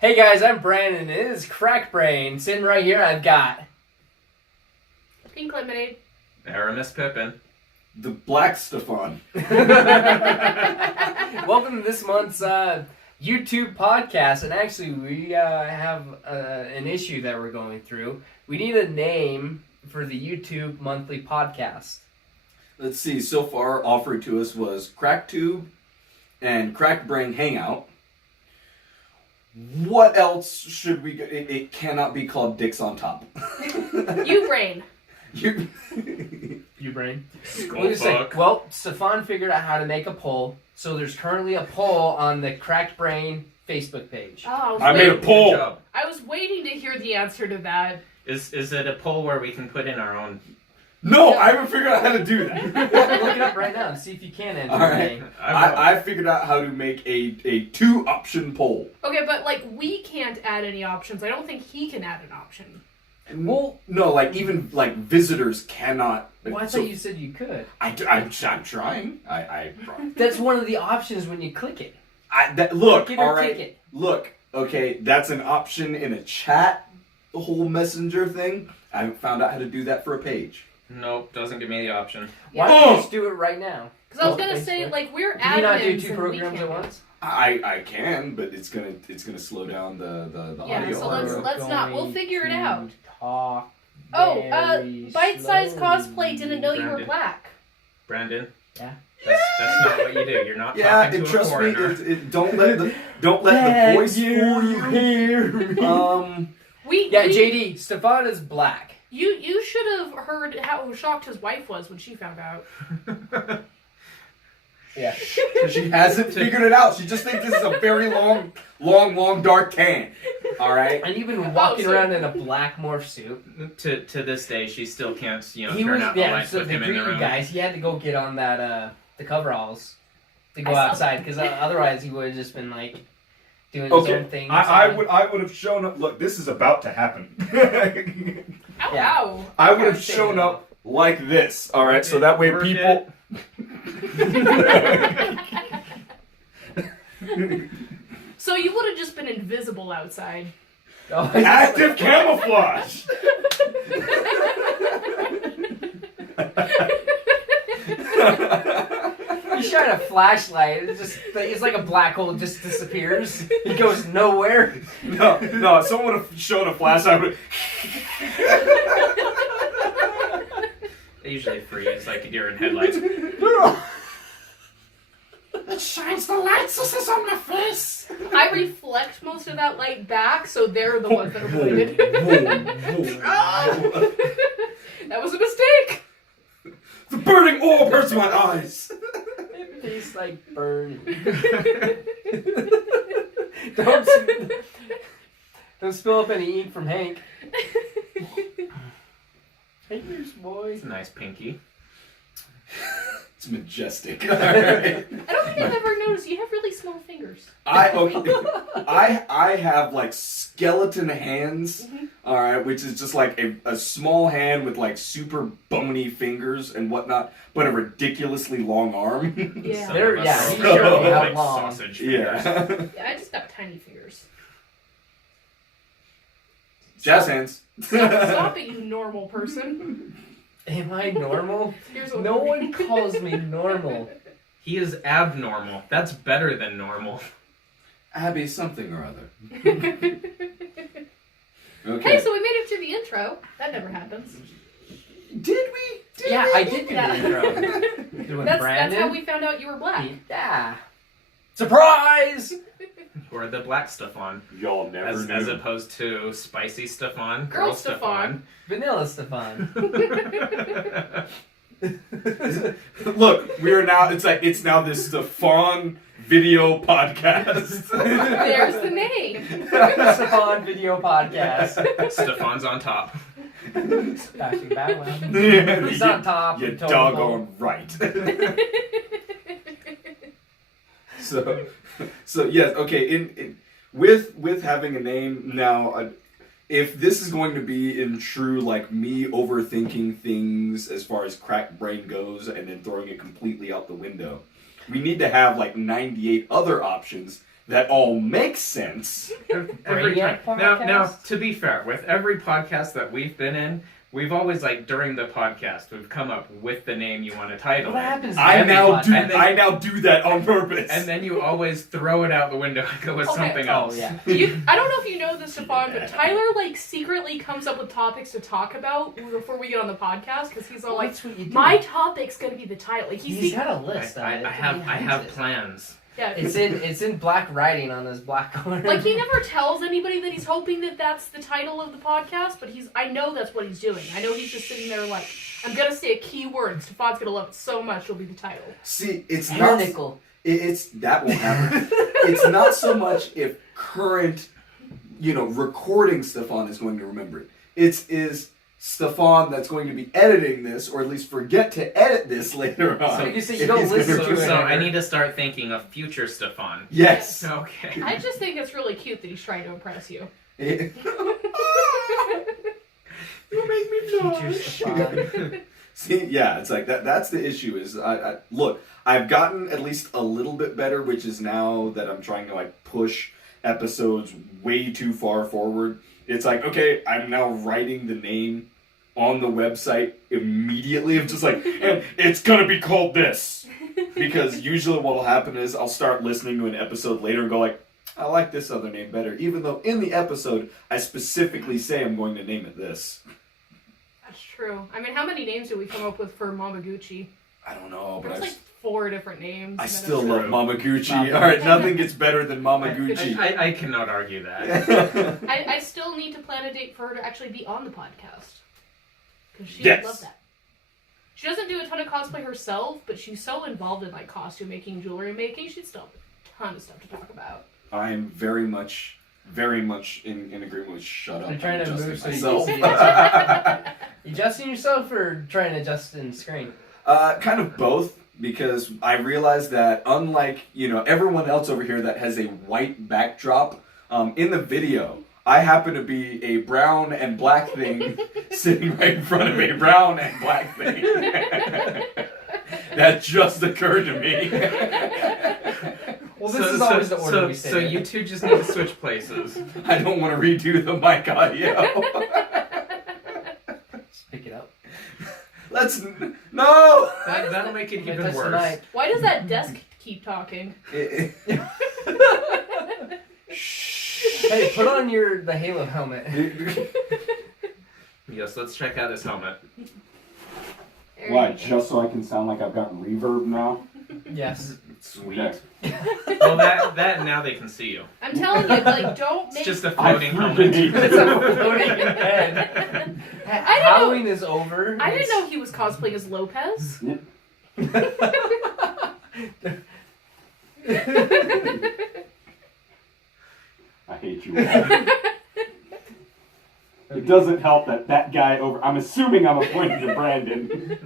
Hey guys, I'm Brandon. It is Crack Brain. Sitting right here, I've got Pink Lemonade. Aramis Pippin. The Black Stefan. welcome to this month's YouTube podcast. And actually, we have an issue that we're going through. We need a name for the YouTube monthly podcast. Let's see, so far offered to us was CrackTube and Crack Brain Hangout. What else should we... It cannot be called Dicks on Top. You Brain. You... You brain. Skullfuck. Well, Stefan figured out how to make a poll. So there's currently a poll on the Cracked Brain Facebook page. Oh, I made a poll. Good job. I was waiting to hear the answer to that. Is it a poll where we can put in our own? No, I haven't figured out how to do that. Look it up right now and see if you can enter All the right. name. I figured out how to make a two-option poll. Okay, but like we can't add any options. I don't think he can add an option. Well, No, like even like visitors cannot... well, I thought you said you could. I'm trying. I That's one of the options when you click it. look, Click it or all right. kick it. Look, okay, that's an option in a chat, the whole messenger thing. I haven't found out how to do that for a page. Nope, doesn't give me the option. Why don't you just do it right now? Because I was Oh, gonna Facebook. say like we're Can you not do admins two and programs we at can't. once? I can, but it's gonna slow down the Yeah, audio. so let's not. We'll figure it out. Talk Oh, very bite-sized slowly. cosplay didn't know you were Brandon. black. Brandon. Yeah. That's not what you do. You're not Yeah, talking and to trust a me, foreigner. don't let the voice fool you. We Yeah, we- JD, Stefan is black. You should have heard how shocked his wife was when she found out. Yeah. She hasn't figured it out. She just thinks this is a very long dark tan. All right. And you've been walking so- around in a black morph suit. To this day, she still can't, He turn was, out the yeah, lights so with to him in greet the you room. guys, he had to go get on that, the coveralls to go I saw- outside, because otherwise he would have just been, like, doing his own thing. I would have shown up. Look, this is about to happen. Ow, Yeah. ow. I would have shown up like this. All right, so that way Work people. So you would have just been invisible outside. Oh, Active camouflage. You shine a flashlight, it's like a black hole just disappears. It goes nowhere. No. If someone would have shown a flash, I would. They usually freeze like you're in headlights. It shines the lights on my face. I reflect most of that light back, so they're the ones that are blinded. That was a mistake. The burning orb hurts my eyes. It tastes like burning. Don't spill up any ink from Hank. Hey, here's boy. It's a nice pinky. It's majestic. I don't think I've ever noticed you have really small fingers. I have like skeleton hands, all right, which is just like a small hand with like super bony fingers and whatnot, but a ridiculously long arm. Yeah. Some There- of us yeah, are he showed me how like long. sausage fingers. Yeah. Yeah, I just got tiny fingers. Jazz hands. Stop it, you normal person. Am I normal? Here's what No one calls me normal. He is abnormal. That's better than normal. Abby something or other. Hey, Okay. so we made it to the intro. That never happens. Did we? Yeah, I did do the intro. Doing That's Brandon. how we found out you were black. Yeah. Surprise! Or the black Stefan. Y'all never As opposed to spicy Stefan, Girl Stefan. Vanilla Stefan. Look, it's now this Stefan video podcast. There's the name. Stefan Video Podcast. Stefan's on top. Splashing Batman. Yeah, He's on top. You and totem doggone right. So yes, okay. In with having a name now, if this is going to be in true like me overthinking things as far as cracked brain goes, and then throwing it completely out the window, We need to have like 98 other options that all make sense. Every Brainiac time. Now, podcast? to be fair, with every podcast that we've been in, we've always, like, during the podcast, we've come up with the name you want to title What it. happens? to I every now podcast? do that on purpose. And then you always throw it out the window and go with Okay. something Oh else. yeah. I don't know if you know this, Stefan, but Tyler like secretly comes up with topics to talk about before we get on the podcast because he's all like, That's what you do. "My topic's gonna be the title." Like He's got a list. I of it. have He I have hides it. plans. yeah. It's in black writing on his black corner. Like he never tells anybody that he's hoping that that's the title of the podcast, but I know that's what he's doing. I know he's just sitting there like, I'm gonna say a key word, and Stefan's gonna love it so much it'll be the title. See, it's Hair not. nickel. It's that won't happen. It's not so much if current, recording Stefan is going to remember it. Is Stefan that's going to be editing this, or at least forget to edit this later on. So you say you if don't he's listen gonna to So, it. so I need to start thinking of future Stefan. Yes. Okay. I just think it's really cute that he's trying to impress you. You make me Future Stefan. See, yeah, it's like that. That's the issue. Is look, I've gotten at least a little bit better, which is now that I'm trying to like push episodes way too far forward. It's like, okay, I'm now writing the name on the website immediately. I'm just like, and it's gonna be called this, because usually what'll happen is I'll start listening to an episode later and go like, I like this other name better, even though in the episode I specifically say I'm going to name it this. That's true. I mean, how many names did we come up with for Mamaguchi? I don't know, but There's like 4 different names. I and then still it's love true. Mama Gucci. Mama. Alright, nothing gets better than Mama Gucci. I cannot argue that. I still need to plan a date for her to actually be on the podcast. Because she Yes. would love that. She doesn't do a ton of cosplay herself, but she's so involved in like costume making, jewelry making, she'd still have a ton of stuff to talk about. I'm very much in agreement with shut up. You're trying I'm to adjusting move so you myself. can see it. You adjusting yourself or trying to adjust in screen? Kind of both, because I realized that unlike, everyone else over here that has a white backdrop, in the video, I happen to be a brown and black thing sitting right in front of a brown and black thing. That just occurred to me. Well, this is always the order we say. So you two just need to switch places. I don't want to redo the mic audio. Just pick it up. No! That'll make it Might even touch the worse. mic. Why does that desk keep talking? Hey, put on the Halo helmet. Yes, let's check out his helmet. There Why? you go. Just so I can sound like I've got reverb now? Yes. Sweet. Okay. Well, that now they can see you. I'm telling you, like, don't It's make. just a floating I helmet. freaking It's a floating head. Halloween is over. I didn't know he was cosplaying as Lopez. I hate you all. It doesn't help that guy over. I'm assuming I'm pointing to Brandon.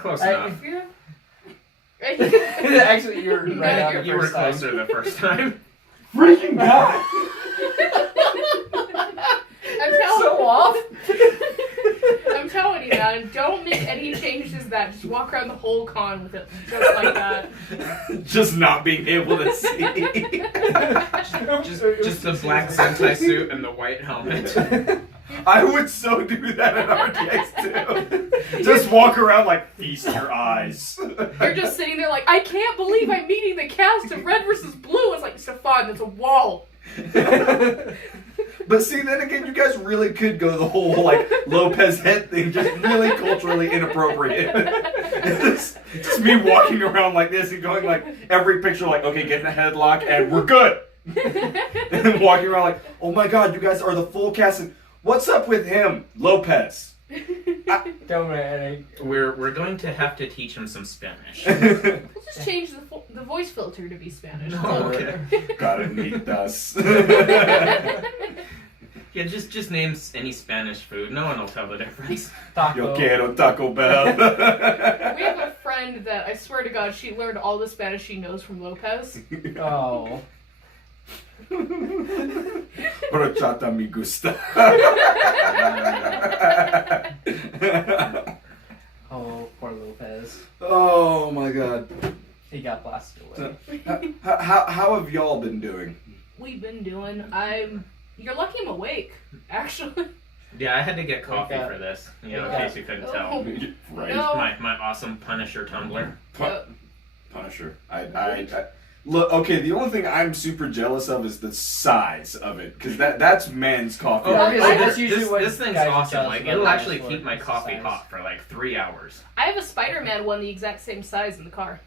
Close enough. Actually, you're right on the You were first time. closer the first time. Freaking guy! I'm telling you, man, don't make any changes to that. Just walk around the whole con with it just like that. Just not being able to see. Just the black Sentai suit and the white helmet. I would so do that at RTX too. Just walk around like, feast your eyes. You're just sitting there like, I can't believe I'm meeting the cast of Red vs. Blue. It's like, Stefan, that's a wall. But see, then again, you guys really could go the whole like Lopez head thing, just really culturally inappropriate. It's just me walking around like this and going like every picture like, okay, get in a headlock and we're good. And then walking around like, oh my god, you guys are the full cast. And what's up with him, Lopez? Don't worry. We're going to have to teach him some Spanish. We'll just change the voice filter to be Spanish. Oh, okay. Carnitas. Yeah, just name any Spanish food. No one will tell the difference. Taco. Yo quiero Taco Bell. We have a friend that I swear to God, she learned all the Spanish she knows from Lopez. Oh. Brochata me gusta. Oh, poor Lopez. Oh my god. He got blasted away. So, how have y'all been doing? We've been doing. You're lucky I'm awake, actually. Yeah, I had to get coffee Wake up. for this, in Wake case up. you couldn't Oh. tell. Right. No. My awesome Punisher tumbler. Punisher. I look. Okay, the only thing I'm super jealous of is the size of it, because that's man's coffee. Oh, obviously, I- that's usually what this thing's guys are awesome. jealous Like, about it'll guys actually for, keep my is coffee size. hot for like 3 hours. I have a Spider-Man one the exact same size in the car.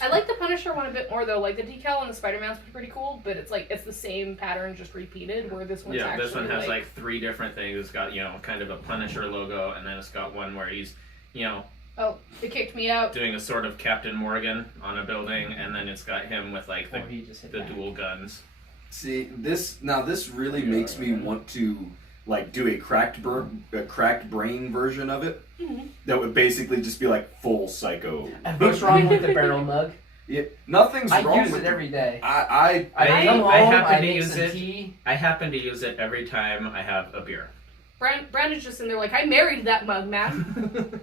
I like the Punisher one a bit more though. Like the decal on the Spider-Man's pretty cool, but it's like it's the same pattern just repeated. Where this one's Yeah, actually this one has like 3 different things. It's got, kind of a Punisher logo, and then it's got one where he's, oh, it kicked me out. doing a sort of Captain Morgan on a building, and then it's got him with like Or he just hit the back. dual guns. See, this really makes me want to like do a cracked brain version of it. Mhm. That would basically just be like full psycho. And what's wrong with the barrel mug? Yeah, nothing's I wrong use with it every day. I I come home, I happen I to make use some it. tea. I happen to use it every time I have a beer. Brandon's just in there like, I married that mug, man.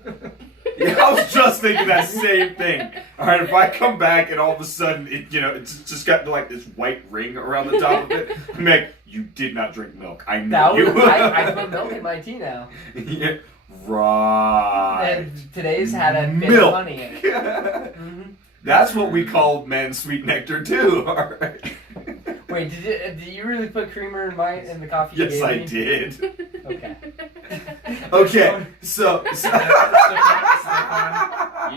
Yeah, I was just thinking that same thing. All right, if I come back and all of a sudden it's just got like this white ring around the top of it, I'm like, you did not drink milk. I know That you. was, I put milk in my tea now. Yeah, right. And today's had a bit Milk. of honey in it. Mm-hmm. That's what we call men's sweet nectar too. All right. Wait, did you really put creamer in the coffee? you Yes, gave I me? did. Okay. Okay, so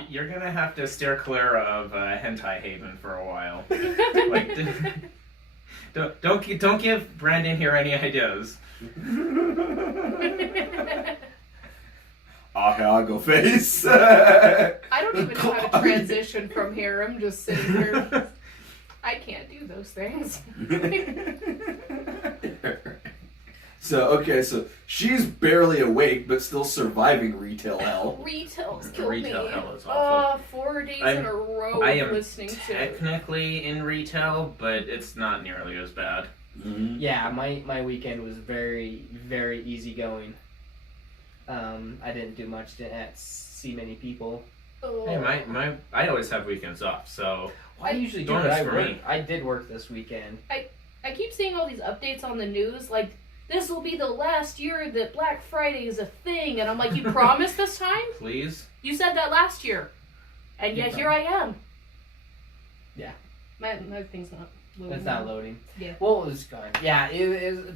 You're gonna have to steer clear of Hentai Haven for a while. Like, don't give Brandon here any ideas. Ahiago face. I don't even know how to transition from here. I'm just sitting here. I can't do those things. So she's barely awake, but still surviving retail hell. Retail's killed Retail me. hell is awful. 4 days I'm- in a row I of am listening to it. technically in retail, but it's not nearly as bad. Yeah, my weekend was very, very easygoing. I didn't do much, didn't see many people. Oh. Hey, I always have weekends off, so I usually do, bonus but I for work. me. I did work this weekend. I keep seeing all these updates on the news, like, this will be the last year that Black Friday is a thing. And I'm like, you promised this time? please. You said that last year. And yet here I am. Yeah. My thing's not loading. It's not loading. Yeah. Well, it was gone. Yeah,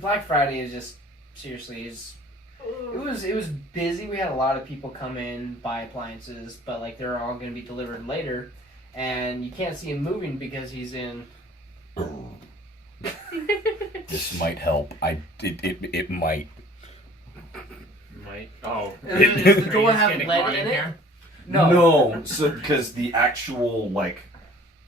Black Friday is just seriously is. It was busy. We had a lot of people come in, buy appliances, but like they're all going to be delivered later, and you can't see him moving because he's in. This might help. It might. Might. Oh. Does the door Are you have getting lead hot in it? here? No. So because the actual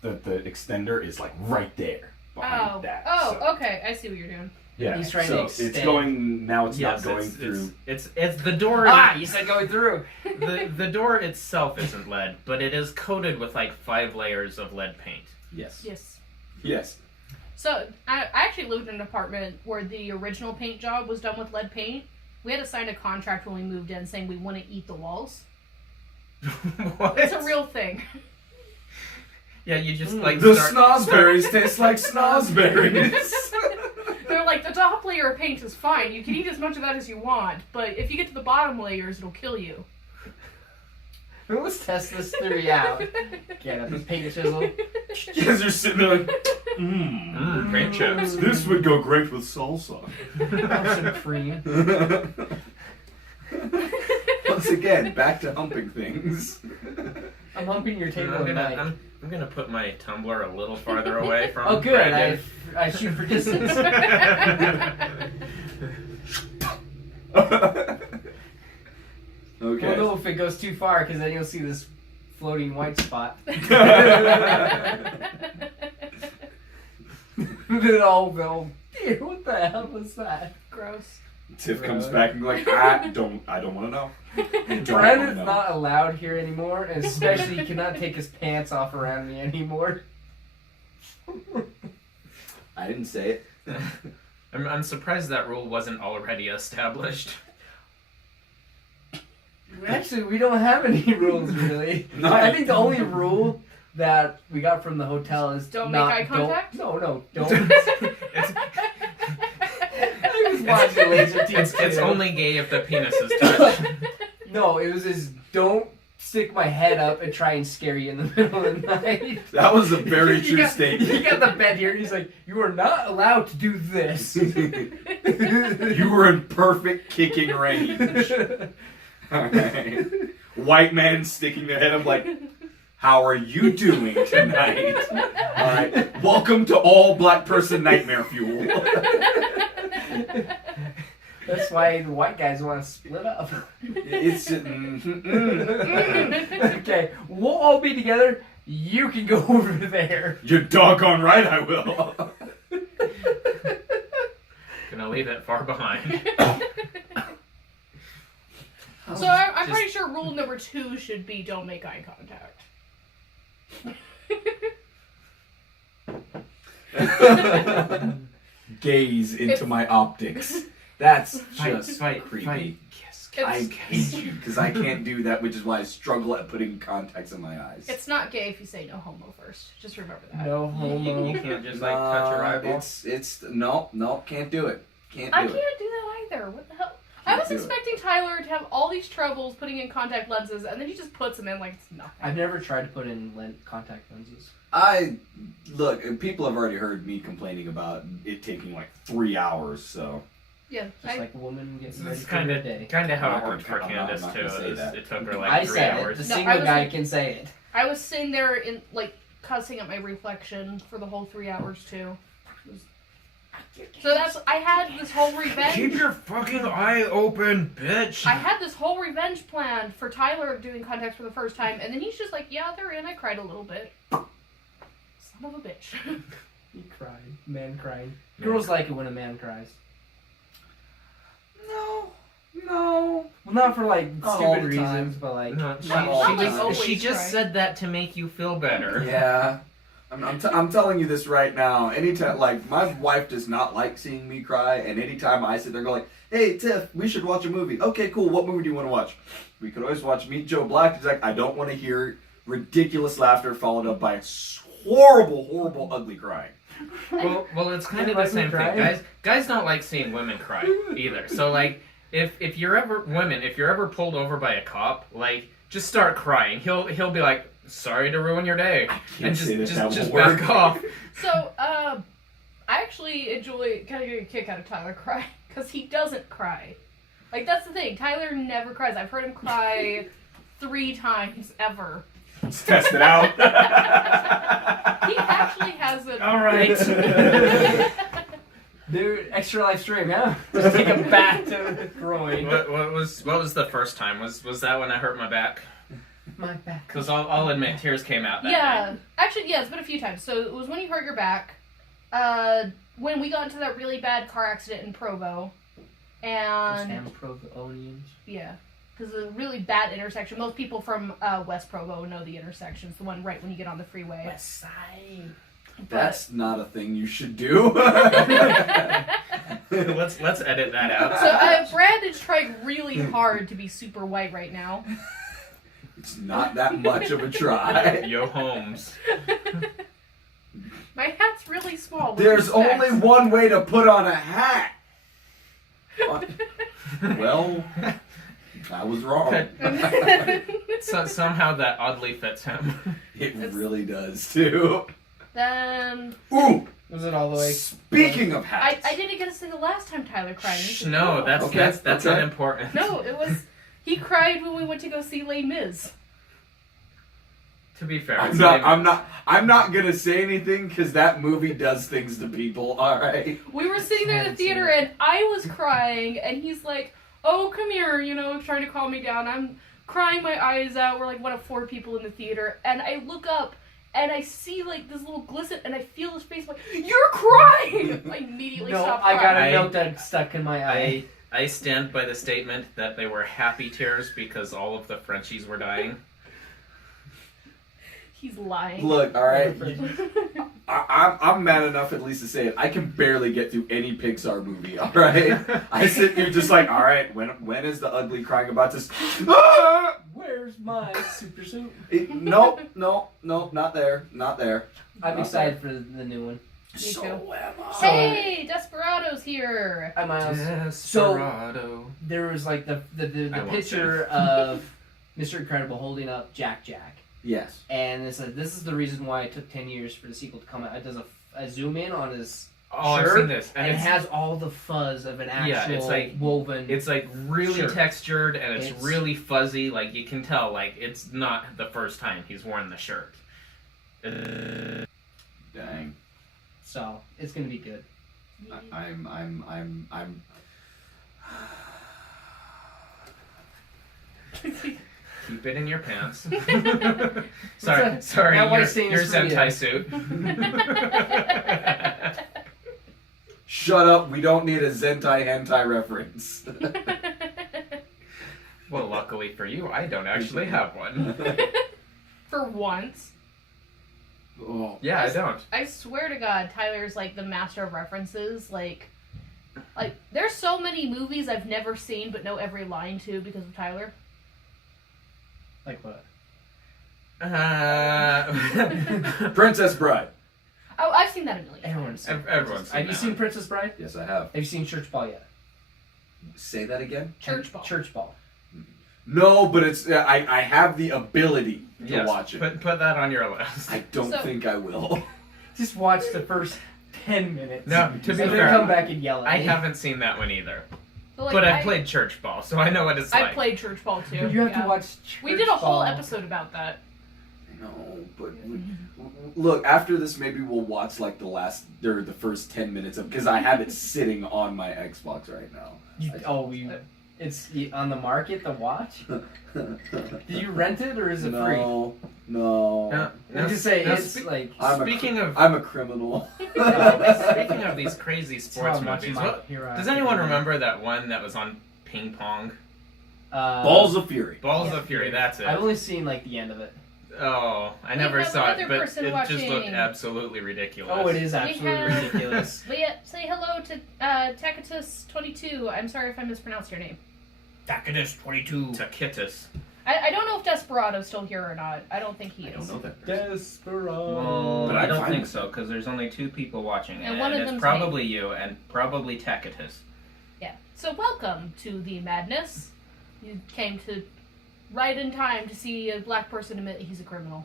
the extender is like right there behind that. Oh, so, okay. I see what you're doing. yeah. He's trying to so extend. it's going now. It's Yes, not going through. It's the door. Ah, you said going through. the door itself isn't lead, but it is coated with like 5 layers of lead paint. Yes. Yes. Yes. So, I actually lived in an apartment where the original paint job was done with lead paint. We had to sign a contract when we moved in saying we wouldn't eat the walls. What? It's a real thing. Yeah, you just like The start- snozberries taste like snozberries. They're like, the top layer of paint is fine. You can eat as much of that as you want, but if you get to the bottom layers, it'll kill you. Let's test this theory out. Get up this paint chisel. You guys are sitting there like, paint chips. this would go great with salsa. Have some cream. Once again, back to humping things. I'm humping your table I'm with gonna, Mike. I'm gonna put my tumbler a little farther away from. Oh, good. Brandon. I shoot for distance. Okay. We'll know if it goes too far, because then you'll see this floating white spot. Then all they'll. Ew, what the hell was that? Gross. Tiff comes back and like, I don't want to know. Brandon's not allowed here anymore, and especially he cannot take his pants off around me anymore. I didn't say it. I'm surprised that rule wasn't already established. Actually, we don't have any rules really. No. I think the only rule that we got from the hotel is Don't not, make eye contact? No, don't. It's, I was watching Laser Team it's 2. only gay if the penis is touched. No, it was just don't stick my head up and try and scare you in the middle of the night. That was a very You true got- statement. You got the bed here. He's like, you are not allowed to do this. You were in perfect kicking range. Alright. White man sticking their head up like, how are you doing tonight? Alright. Welcome to all black person nightmare fuel. That's why the white guys want to split up. It's Okay, we'll all be together. You can go over there. You're doggone right I will. Gonna leave it far behind. So I'm pretty sure rule number 2 should be don't make eye contact. Gaze into my optics. That's just Fight, creepy. kiss. I hate you because I can't do that, which is why I struggle at putting contacts in my eyes. It's not gay if you say no homo first. Just remember that. No You homo. can't just like touch your eyeball. It's no, can't do it. Can't do I it. can't do that either. What the hell? I was do it. expecting Tyler to have all these troubles putting in contact lenses, and then he just puts them in like it's nothing. I've never tried to put in contact lenses. Look. People have already heard me complaining about it taking like 3 hours. So Yeah, Just like a woman getting ready It's for her day. kind of how I'm it not worked for gonna- I'm Candace not too. gonna say that. It took her like I 3 said hours. it. The No, single I was guy like- can say it. I was sitting there in like cussing at my reflection for the whole 3 hours too. It was- So that's I had this whole revenge. Keep your fucking eye open, bitch. I had this whole revenge plan for Tyler doing contacts for the first time, and then he's just like, "Yeah, they're in." I cried a little bit. Son of a bitch. He cried. Man crying. Girls like it when a man cries. no. Well, not for like Not all stupid the time. reasons, but like. No, Not all the time. always she just cry. said that to make you feel better. Yeah. I'm telling you this right now. Anytime, like, my wife does not like seeing me cry, and anytime I sit there and go like, hey, Tiff, we should watch a movie. Okay, cool. What movie do you want to watch? We could always watch Meet Joe Black. She's like, I don't want to hear ridiculous laughter followed up by horrible, ugly crying. Well, it's kind of Like the same me thing. crying? Guys don't like seeing women cry either. So like, if you're ever pulled over by a cop, like just start crying. He'll be like, sorry to ruin your day, and say that that just won't back work. off. So, I actually enjoy kind of getting a kick out of Tyler crying because he doesn't cry. Like that's the thing. Tyler never cries. I've heard him cry 3 times ever. Let's test it out. He actually has a. All right. Dude, extra life stream, huh? Just take him back to the groin. What was the first time? Was that when I hurt my back? My back. Because I'll admit, tears came out that Yeah, night. actually, yeah, it's been a few times. So it was when you hurt your back, when we got into that really bad car accident in Provo, and Sam Provonians. yeah, because a really bad intersection. Most people from West Provo know the intersection. It's the one right when you get on the freeway. West Side. That's not a thing you should do. Let's edit that out. So Brad is trying really hard to be super white right now. It's not that much of a try. Yo, Holmes. My hat's really small. with There's respect. only one way to put on a hat. Well, I was wrong. So, somehow that oddly fits him. It really does too. Then Ooh, Was it all the way? speaking of hats, I didn't get to say the last time Tyler cried. Shh, no, that's Okay, that's okay. unimportant. No, it was he cried when we went to go see Les Mis. To be fair, I'm not gonna say anything because that movie does things to people. All right. We were sitting there in the theater and I was crying and he's like, "Oh, come here," trying to calm me down. I'm crying my eyes out. We're like one of 4 people in the theater and I look up and I see like this little glisten and I feel his face like, "You're crying!" I immediately No, stopped I got crying. a note that stuck in my eye. I stand by the statement that they were happy tears because all of the Frenchies were dying. He's lying. Look, all right. I'm mad enough at least to say it. I can barely get through any Pixar movie. All right, I sit there just like, all right, when is the ugly crying about this? Ah! Where's my super suit? Nope, not there. I'm excited for the new one. Me too. Am I. Hey, Desperado's here. Hi, Miles. Desperado. There was like the I won't picture of Mr. Incredible holding up Jack. Yes. And it said, this is the reason why it took 10 years for the sequel to come out. It does a zoom in on his Oh, shirt, I've seen this. and it has all the fuzz of an actual it's like- woven. It's like really Shirt. textured and it's It's- really fuzzy. Like you can tell, like it's not the first time he's worn the shirt. Dang. So, it's going to be good. I'm. Keep it in your pants. That sorry, white stain your is for you. Sentai suit. Shut up. We don't need a Zentai hentai reference. Well, luckily for you, I don't actually have one. For once. Oh. Yeah, I don't. I swear to God, Tyler's like the master of references. Like there's so many movies I've never seen but know every line to because of Tyler. Like what? Princess Bride. Oh, I've seen that a million Everyone's times. Everyone's seen Have you that seen one. Princess Bride? Yes, I have. Have you seen Church Ball yet? Say that again. Church Ball. Church Ball. No, but it's I have the ability to Yes, watch it. Put that on your list. I don't So- think I will. Just watch the first 10 minutes. No, to and be then fair, come back and yell at I me. haven't seen that one either. So, like, But I've played Church Ball, so I know what it's I like. played Church Ball too. You have yeah. to watch Church We did a whole Ball. episode about that. No, but look. After this, maybe we'll watch like the first 10 minutes of because I have it sitting on my Xbox right now. It's on the market to watch? Did you rent it or is it free? No. I just say now it's like Speaking of I'm a criminal. speaking of these crazy it's sports how much movies, my what, hero does I anyone think. remember that one that was on ping pong? Balls of Fury. Balls Yeah. of Fury. That's it. I've only seen like the end of it. Oh, I We never have saw it, another but person it just looked watching. absolutely ridiculous. Oh, it is absolutely have- ridiculous. Leah, say hello to Tacitus22. I'm sorry if I mispronounced your name. Tacitus 22. Tacitus. I don't know if Desperado's still here or not. I don't think he I is. don't know that. Desperado. Well, But I I'm don't fine think with so, because there's only 2 people watching, And one of it's them's probably you and probably Tacitus. Yeah. So welcome to the madness. You came to right in time to see a black person admit he's a criminal.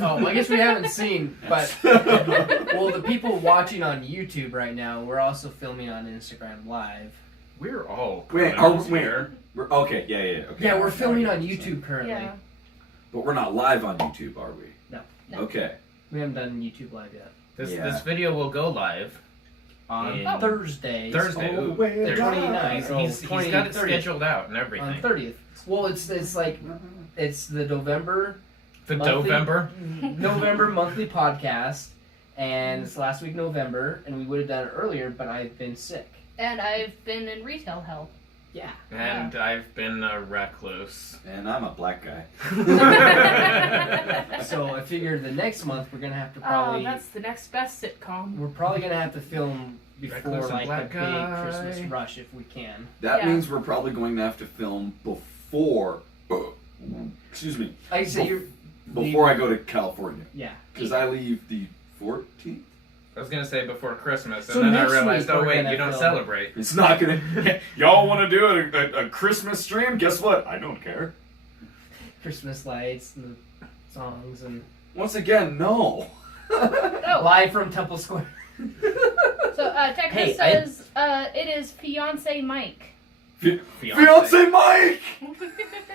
Oh, I guess we haven't seen, but well, the people watching on YouTube right now, we're also filming on Instagram Live. We're all Wait, criminals wait. here. Okay, yeah. Okay. Yeah, we're filming on So- YouTube currently. Yeah. But we're not live on YouTube, are we? No. No. Okay. We haven't done YouTube Live yet. This video will go live On In- Thursday. Thursday. Oh, Ooh, wait, there's- 29th. He's got it scheduled out and everything. On 30th. Well, it's like it's the November The monthly- November. monthly podcast, and it's last week November, and we would have done it earlier, but I've been sick. And I've been in retail hell. Yeah. And I've been a recluse. And I'm a black guy. So I figured the next month we're gonna have to Oh, probably that's the next best sitcom. we're probably gonna have to film before Recluse and like the black big guy. Christmas rush if we can. That Yeah. means we're probably going to have to film before. Excuse me. Like I say, you're Before I go to California, yeah. because I leave the 14th. I was gonna say before Christmas, and So then I next realized, week oh we're wait, gonna you don't film. celebrate. It's not gonna. Y'all want to do a Christmas stream? Guess what? I don't care. Christmas lights and the songs and Once again, no. Oh, live from Temple Square. so Texas Hey, says it is fiance Mike. Fiance Mike.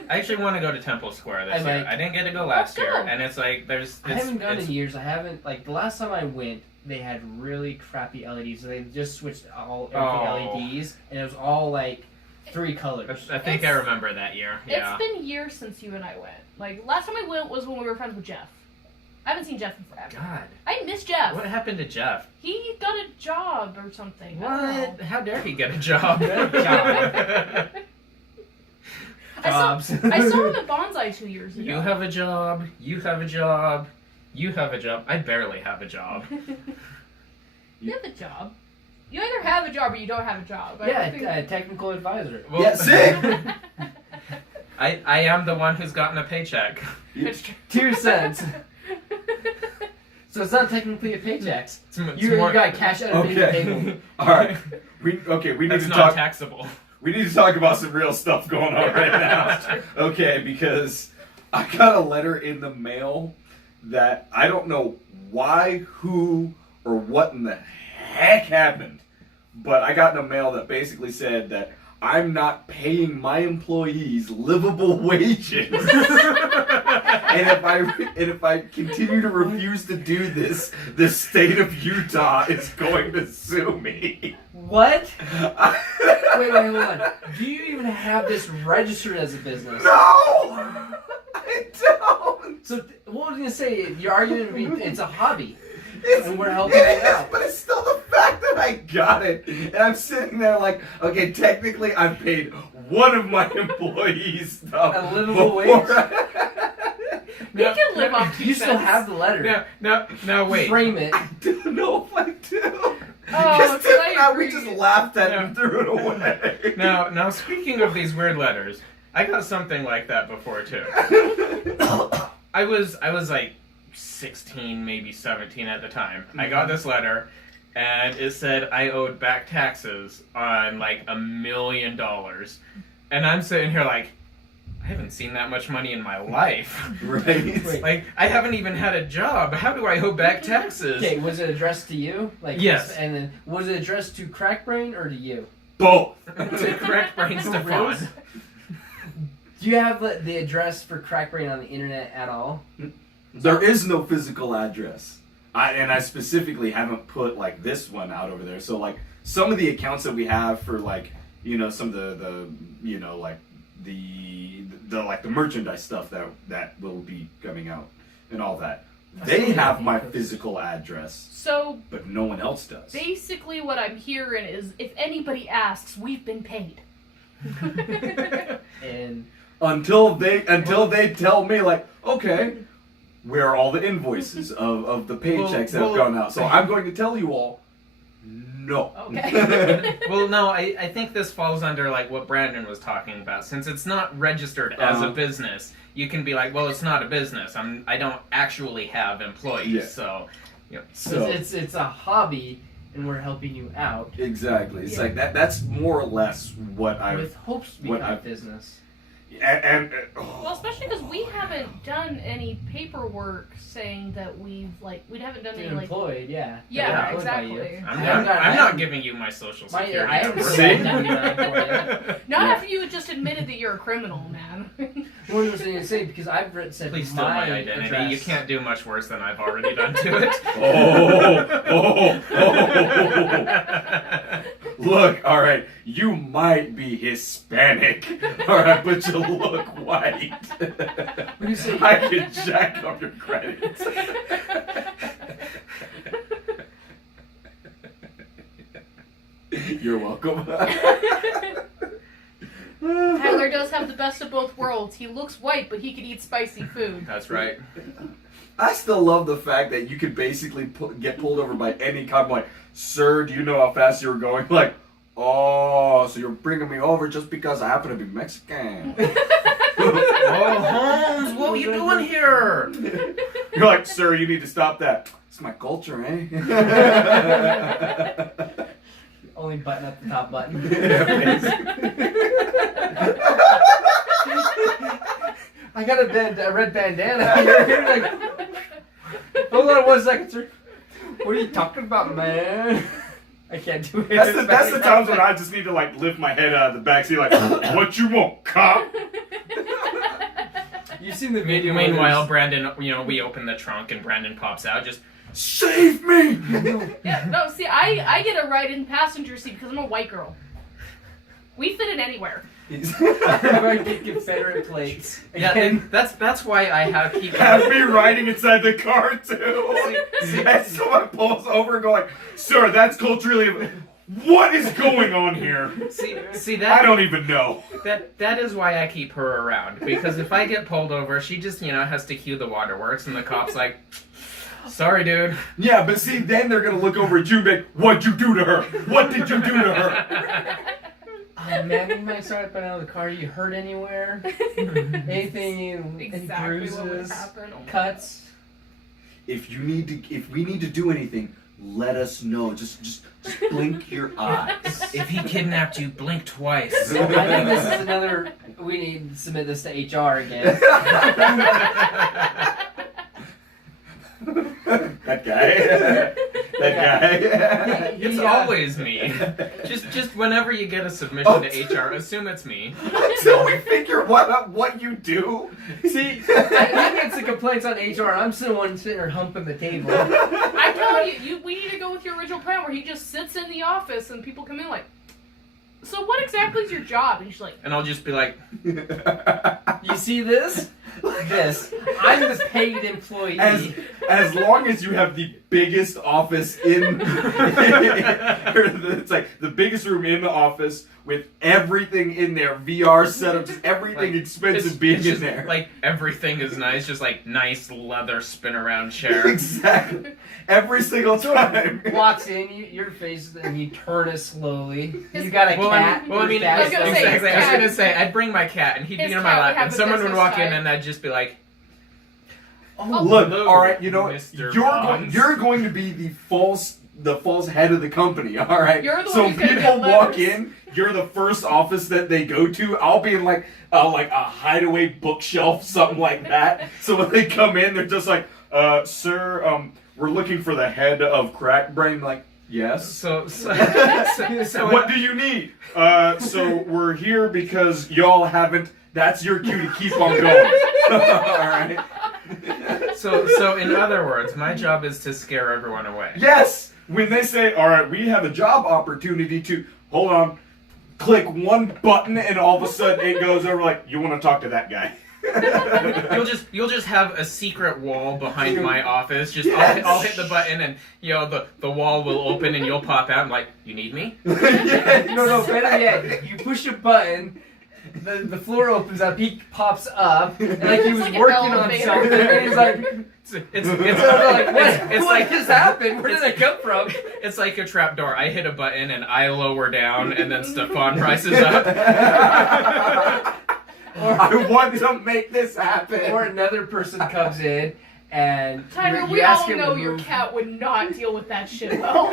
I actually want to go to Temple Square this I year. might. I didn't get to go last Let's year, go. and it's like there's. I haven't gone it's, in years. I haven't like the last time I went, they had really crappy LEDs. So they just switched everything Oh. LEDs, and it was all like 3 colors. I think I remember that year. Yeah. It's been years since you and I went. Like last time I went was when we were friends with Jeff. I haven't seen Jeff in forever. God, I miss Jeff. what happened to Jeff? He got a job or something. I don't What? know. How dare he get a job? I saw him at Bonsai 2 years ago. You have a job. You have a job. You have a job. I barely have a job. You have a job. You either have a job or you don't have a job. Technical advisor. Well, Yeah, sick. I am the one who's gotten a paycheck. It's true. 2 cents. So it's not technically a paycheck. It's You more- got cash out of the table. All right. We need That's to not talk. taxable. We need to talk about some real stuff going on right now. Okay, because I got a letter in the mail that I don't know why, who, or what in the heck happened, but I got in the mail that basically said that I'm not paying my employees livable wages. And if I continue to refuse to do this, the state of Utah is going to sue me. What? Wait, hold on. Do you even have this registered as a business? No, I don't. So what was I gonna say? Your argument would be it's a hobby, It's, and we're helping it you out. is, but it's still the fact that I got it, and I'm sitting there like, okay, technically I've paid one of my employees A livable wage? You can live off 2 You still cents. have the letter. Now wait. Frame it. I don't know if I do. Oh, Because so I Tim and we agree. just laughed at Yeah. and threw it away. Now speaking of these weird letters, I got something like that before too. I was like 16, maybe 17 at the time. I got this letter, and it said I owed back taxes on like $1 million, and I'm sitting here like, I haven't seen that much money in my life. Right? Wait. Like, I haven't even had a job. How do I owe back taxes? Okay, was it addressed to you? Yes. And then was it addressed to Crackbrain or to you? Both. To correct brain Really? Stefan. Do you have the address for Crackbrain on the internet at all? There is no physical address. I specifically haven't put like this one out over there. So like some of the accounts that we have for like, you know, some of the you know, like the merchandise stuff that will be coming out and all that. They have my physical address, So but no one else does. basically, what I'm hearing is, if anybody asks, we've been paid. And Until they tell me like, okay, where are all the invoices of the paychecks that have Well, gone out? So I'm going to tell you all, no. Okay. Well, no, I think this falls under like what Brandon was talking about. Since it's not registered as a business, you can be like, well, it's not a business. I don't actually have employees, Yeah. so you know. So it's a hobby, and we're helping you out exactly, it's Yeah. like that. That's more or less what I with hopes to what become I- business. and Well, especially because we haven't done any paperwork saying that we haven't done any You're like. employed, yeah. Yeah, You're employed by you. exactly. I'm not giving you my social My- security I haven't number. said that you're employed. Not Yeah. after you just admitted that you're a criminal, man. What was I going to say? Because I've said Please steal my identity. address. You can't do much worse than I've already done to it. oh. Look, all right, you might be Hispanic, all right, but you look white. When you say- I can jack up your credits. You're welcome. Tyler does have the best of both worlds. He looks white, but he can eat spicy food. That's right. I still love the fact that you could basically get pulled over by any cop. Like, sir, do you know how fast you were going? Like, oh, so you're bringing me over just because I happen to be Mexican. Oh, Holmes, what are you doing here? You're like, sir, you need to stop that. It's my culture, eh? Only button up the top button. I got a red bandana here. Like, hold on 1 second, sir. What are you talking about, man? I can't do it. That's the times when I just need to like lift my head out of the back seat, like, what you want, cop? You've seen the video. where Meanwhile, Brandon, we open the trunk and Brandon pops out. Just Save me! Yeah, no, see, I get a ride in passenger seat because I'm a white girl. We fit in anywhere. I get Confederate plates. yeah, Again. that's why I keep Have me riding inside the car too. And someone pulls over, going, "Sir, that's culturally. What is going on here? see that I don't even know." That is why I keep her around, because if I get pulled over, she just has to cue the waterworks, and the cop's like, Sorry, dude. Yeah, but see, then they're gonna look over at you and be like, "What'd you do to her? What did you do to her?" Oh man, you might start up out of the car. You hurt anywhere? Anything? Any Exactly what would bruises? happen. Oh my Cuts? If we need to do anything, let us know. Just blink your eyes. If he kidnapped you, blink twice. I think this is another. We need to submit this to HR again. That guy. That guy. It's always me. Just whenever you get a submission to HR, assume it's me. Until we figure what you do. See, he gets the complaints on HR. I'm still the one sitting there humping the table. I tell you, we need to go with your original plan where he just sits in the office and people come in like, so what exactly is your job? And she's like, And I'll just be like, You see this? This. I'm the paid employee. As long as you have the biggest office in, it's like the biggest room in the office with everything in there, VR setup, just everything Like, expensive being just, in there. like everything is nice, just like nice leather spin around chair. Exactly. Every single time. Walks in, your face, and you turn it slowly. You got a cat. Well, I mean, your cat I was gonna say, exactly. I was cat- gonna say, I'd bring my cat, and he'd His be on cat my would lap, have and a someone would business walk in, card. and I'd just be like, Oh, Look, hello, all right, you know, Mr. you're Bonds. you're going to be the false head of the company, all right? You're the so one who's gonna people get walk letters. in, you're the first office that they go to. I'll be in like a hideaway bookshelf, something like that. So when they come in, they're just like, sir, we're looking for the head of Crack Brain. Like, yes. so What do you need? So we're here because y'all haven't. That's your cue to keep on going. All right. So in other words, my job is to scare everyone away. Yes! When they say, all right, we have a job opportunity to, hold on, click one button and all of a sudden it goes over like, you want to talk to that guy. You'll just have a secret wall behind my office. Just Yes. I'll hit the button and the wall will open and you'll pop out. I'm like, you need me? Yeah, No, better yet, you push a button, the floor opens up, he pops up, and like he It's was like an working on elevator. something, and he's like, It's what like just happened? Where did that come from? it's like a trap door. I hit a button and I lower down, and then Stefan rises up. I want to make this happen. Or another person comes in, and Tyler, you we ask all him know to your move. cat would not deal with that shit well.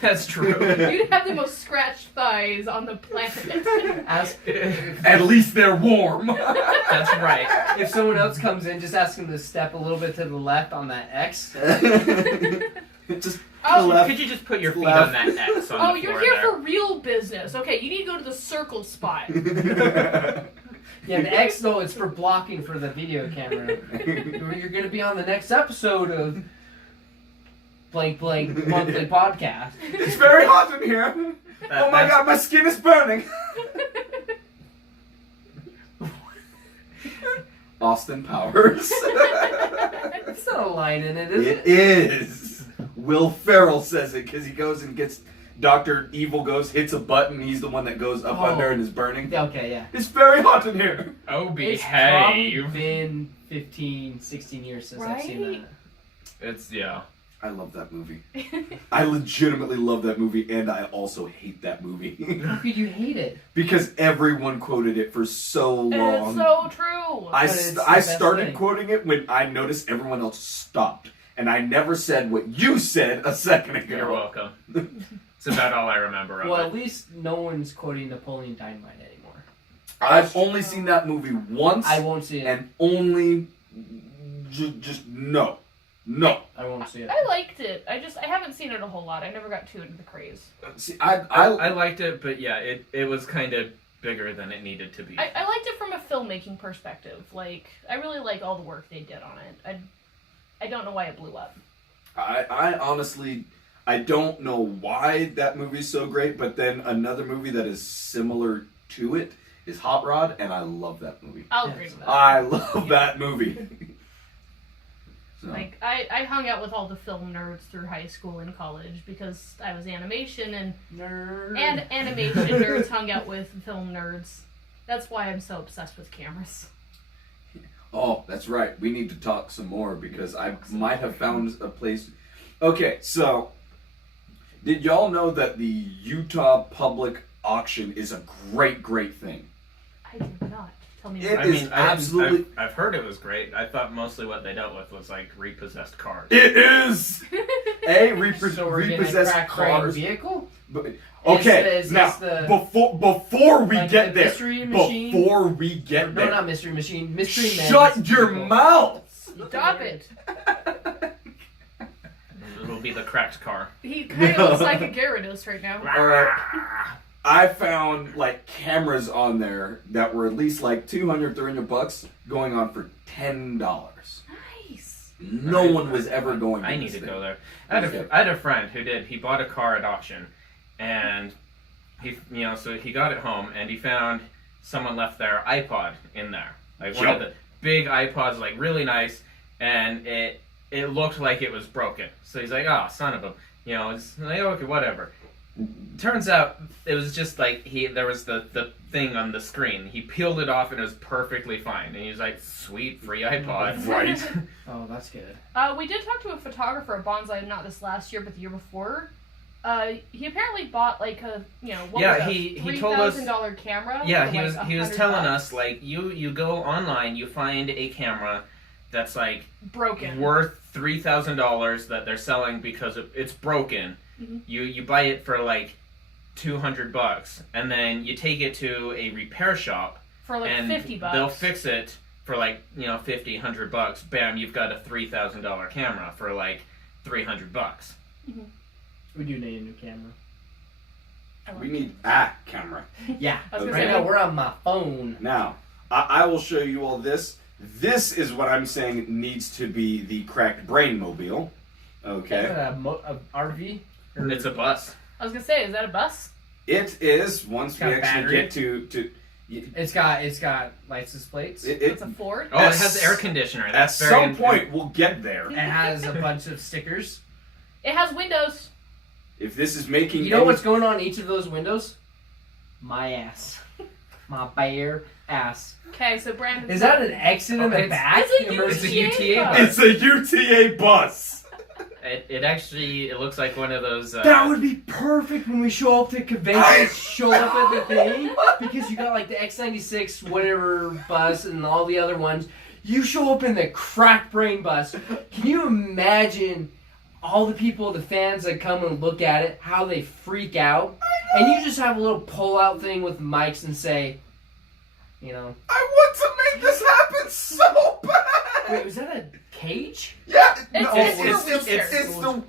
That's true. You'd have the most scratched thighs on the planet. Ask At least they're warm. That's right. if someone else comes in, just ask him to step a little bit to the left on that X. Just Oh, left. Could you just put your feet Left. on that X on Oh, the you're floor here there? for real business. Okay, you need to go to the circle spot. Yeah, the X though, it's for blocking for the video camera. You're gonna be on the next episode of blank monthly podcast. It's very hot in here. Oh my god, my skin is burning. Austin Powers. It's not a line in it, is It it? is. Will Ferrell says it because he goes and gets Dr. Evil hits a button. He's the one that goes up Oh. under and is burning. Okay, yeah. It's very hot in here. Oh, It's probably behave. been 15, 16 years since I've seen Right? that. It's yeah. I love that movie. I legitimately love that movie, and I also hate that movie. How could you hate it? Because everyone quoted it for so long. It's so true. I But it's the I best started thing. quoting it when I noticed everyone else stopped. And I never said what you said a second ago. You're welcome. It's about all I remember of Well, it. at least no one's quoting Napoleon Dynamite anymore. I've only seen that movie once, I won't see it. and only just no. I won't see it. I liked it. I haven't seen it a whole lot. I never got too into the craze. See, I liked it, but yeah, it was kind of bigger than it needed to be. I liked it from a filmmaking perspective. Like, I really like all the work they did on it. I don't know why it blew up. I honestly, I don't know why that movie's so great, but then another movie that is similar to it is Hot Rod, and I love that movie. I'll agree with that. I love that movie. So, Like, I hung out with all the film nerds through high school and college because I was animation, and Nerd. animation nerds hung out with film nerds. That's why I'm so obsessed with cameras. Oh, that's right. We need to talk some more because I might have found a place. Okay, so did y'all know that the Utah public auction is a great thing? I did not. Tell me It more. is absolutely. I've heard it was great. I thought mostly what they dealt with was like repossessed cars. It is So we're getting a repossessed crack brain cars. vehicle? But, okay, Is now this the, before we like get the there, mystery machine? before we get no, there, not mystery machine. Mystery man. shut your mouth. Stop it. It'll be the cracked car. He kind of looks like a Gyarados right now. Alright. I found like cameras on there that were at least like $200, $300 going on for $10. Nice. No one was ever going. I to need this to thing. go there. I had a friend who did. He bought a car at auction, and so he got it home, and he found someone left their iPod in there, like one of the big iPods, like really nice, and it looked like it was broken. So he's like, "Oh, son of a," it's like, okay, whatever. Turns out it was just like there was the thing on the screen. He peeled it off and it was perfectly fine. And he was like, "Sweet, free iPod." Right. Oh, that's good. We did talk to a photographer at Bonsai, not this last year, but the year before. He apparently bought like a he told us $3,000 camera. Yeah, for, he was telling us like you go online, you find a camera that's like broken, worth $3,000 that they're selling because it's broken. Mm-hmm. You buy it for like $200, and then you take it to a repair shop for like and $50. they'll fix it for like $50, $100. Bam, you've got a $3,000 camera for like $300. Mm-hmm. We do need a new camera. We need a camera. Yeah. I was gonna Right say, now we're on my phone. Now, I will show you all this. This is what I'm saying needs to be the cracked brain mobile. Okay. A RV? Or- It's a bus. I was gonna say, is that a bus? It is once we got actually battery. get to It's got license plates. It's a Ford. Oh, it has air conditioner. at That's very some point we'll get there. It has a bunch of stickers. It has windows. If this is making You know what's going on each of those windows? My ass. My bare ass. Okay, so Brandon. Is that an exit in the It's- back? It's a Emergency- UTA bus. It's a UTA bus. It actually looks like one of those. That would be perfect when we show up to conventions, show up at the thing, because you got like the X96 whatever bus and all the other ones. You show up in the crack brain bus. Can you imagine all the people, the fans that come and look at it, how they freak out? And you just have a little pull-out thing with mics and say, I want to make this happen so bad. wait, was that a cage? Yeah,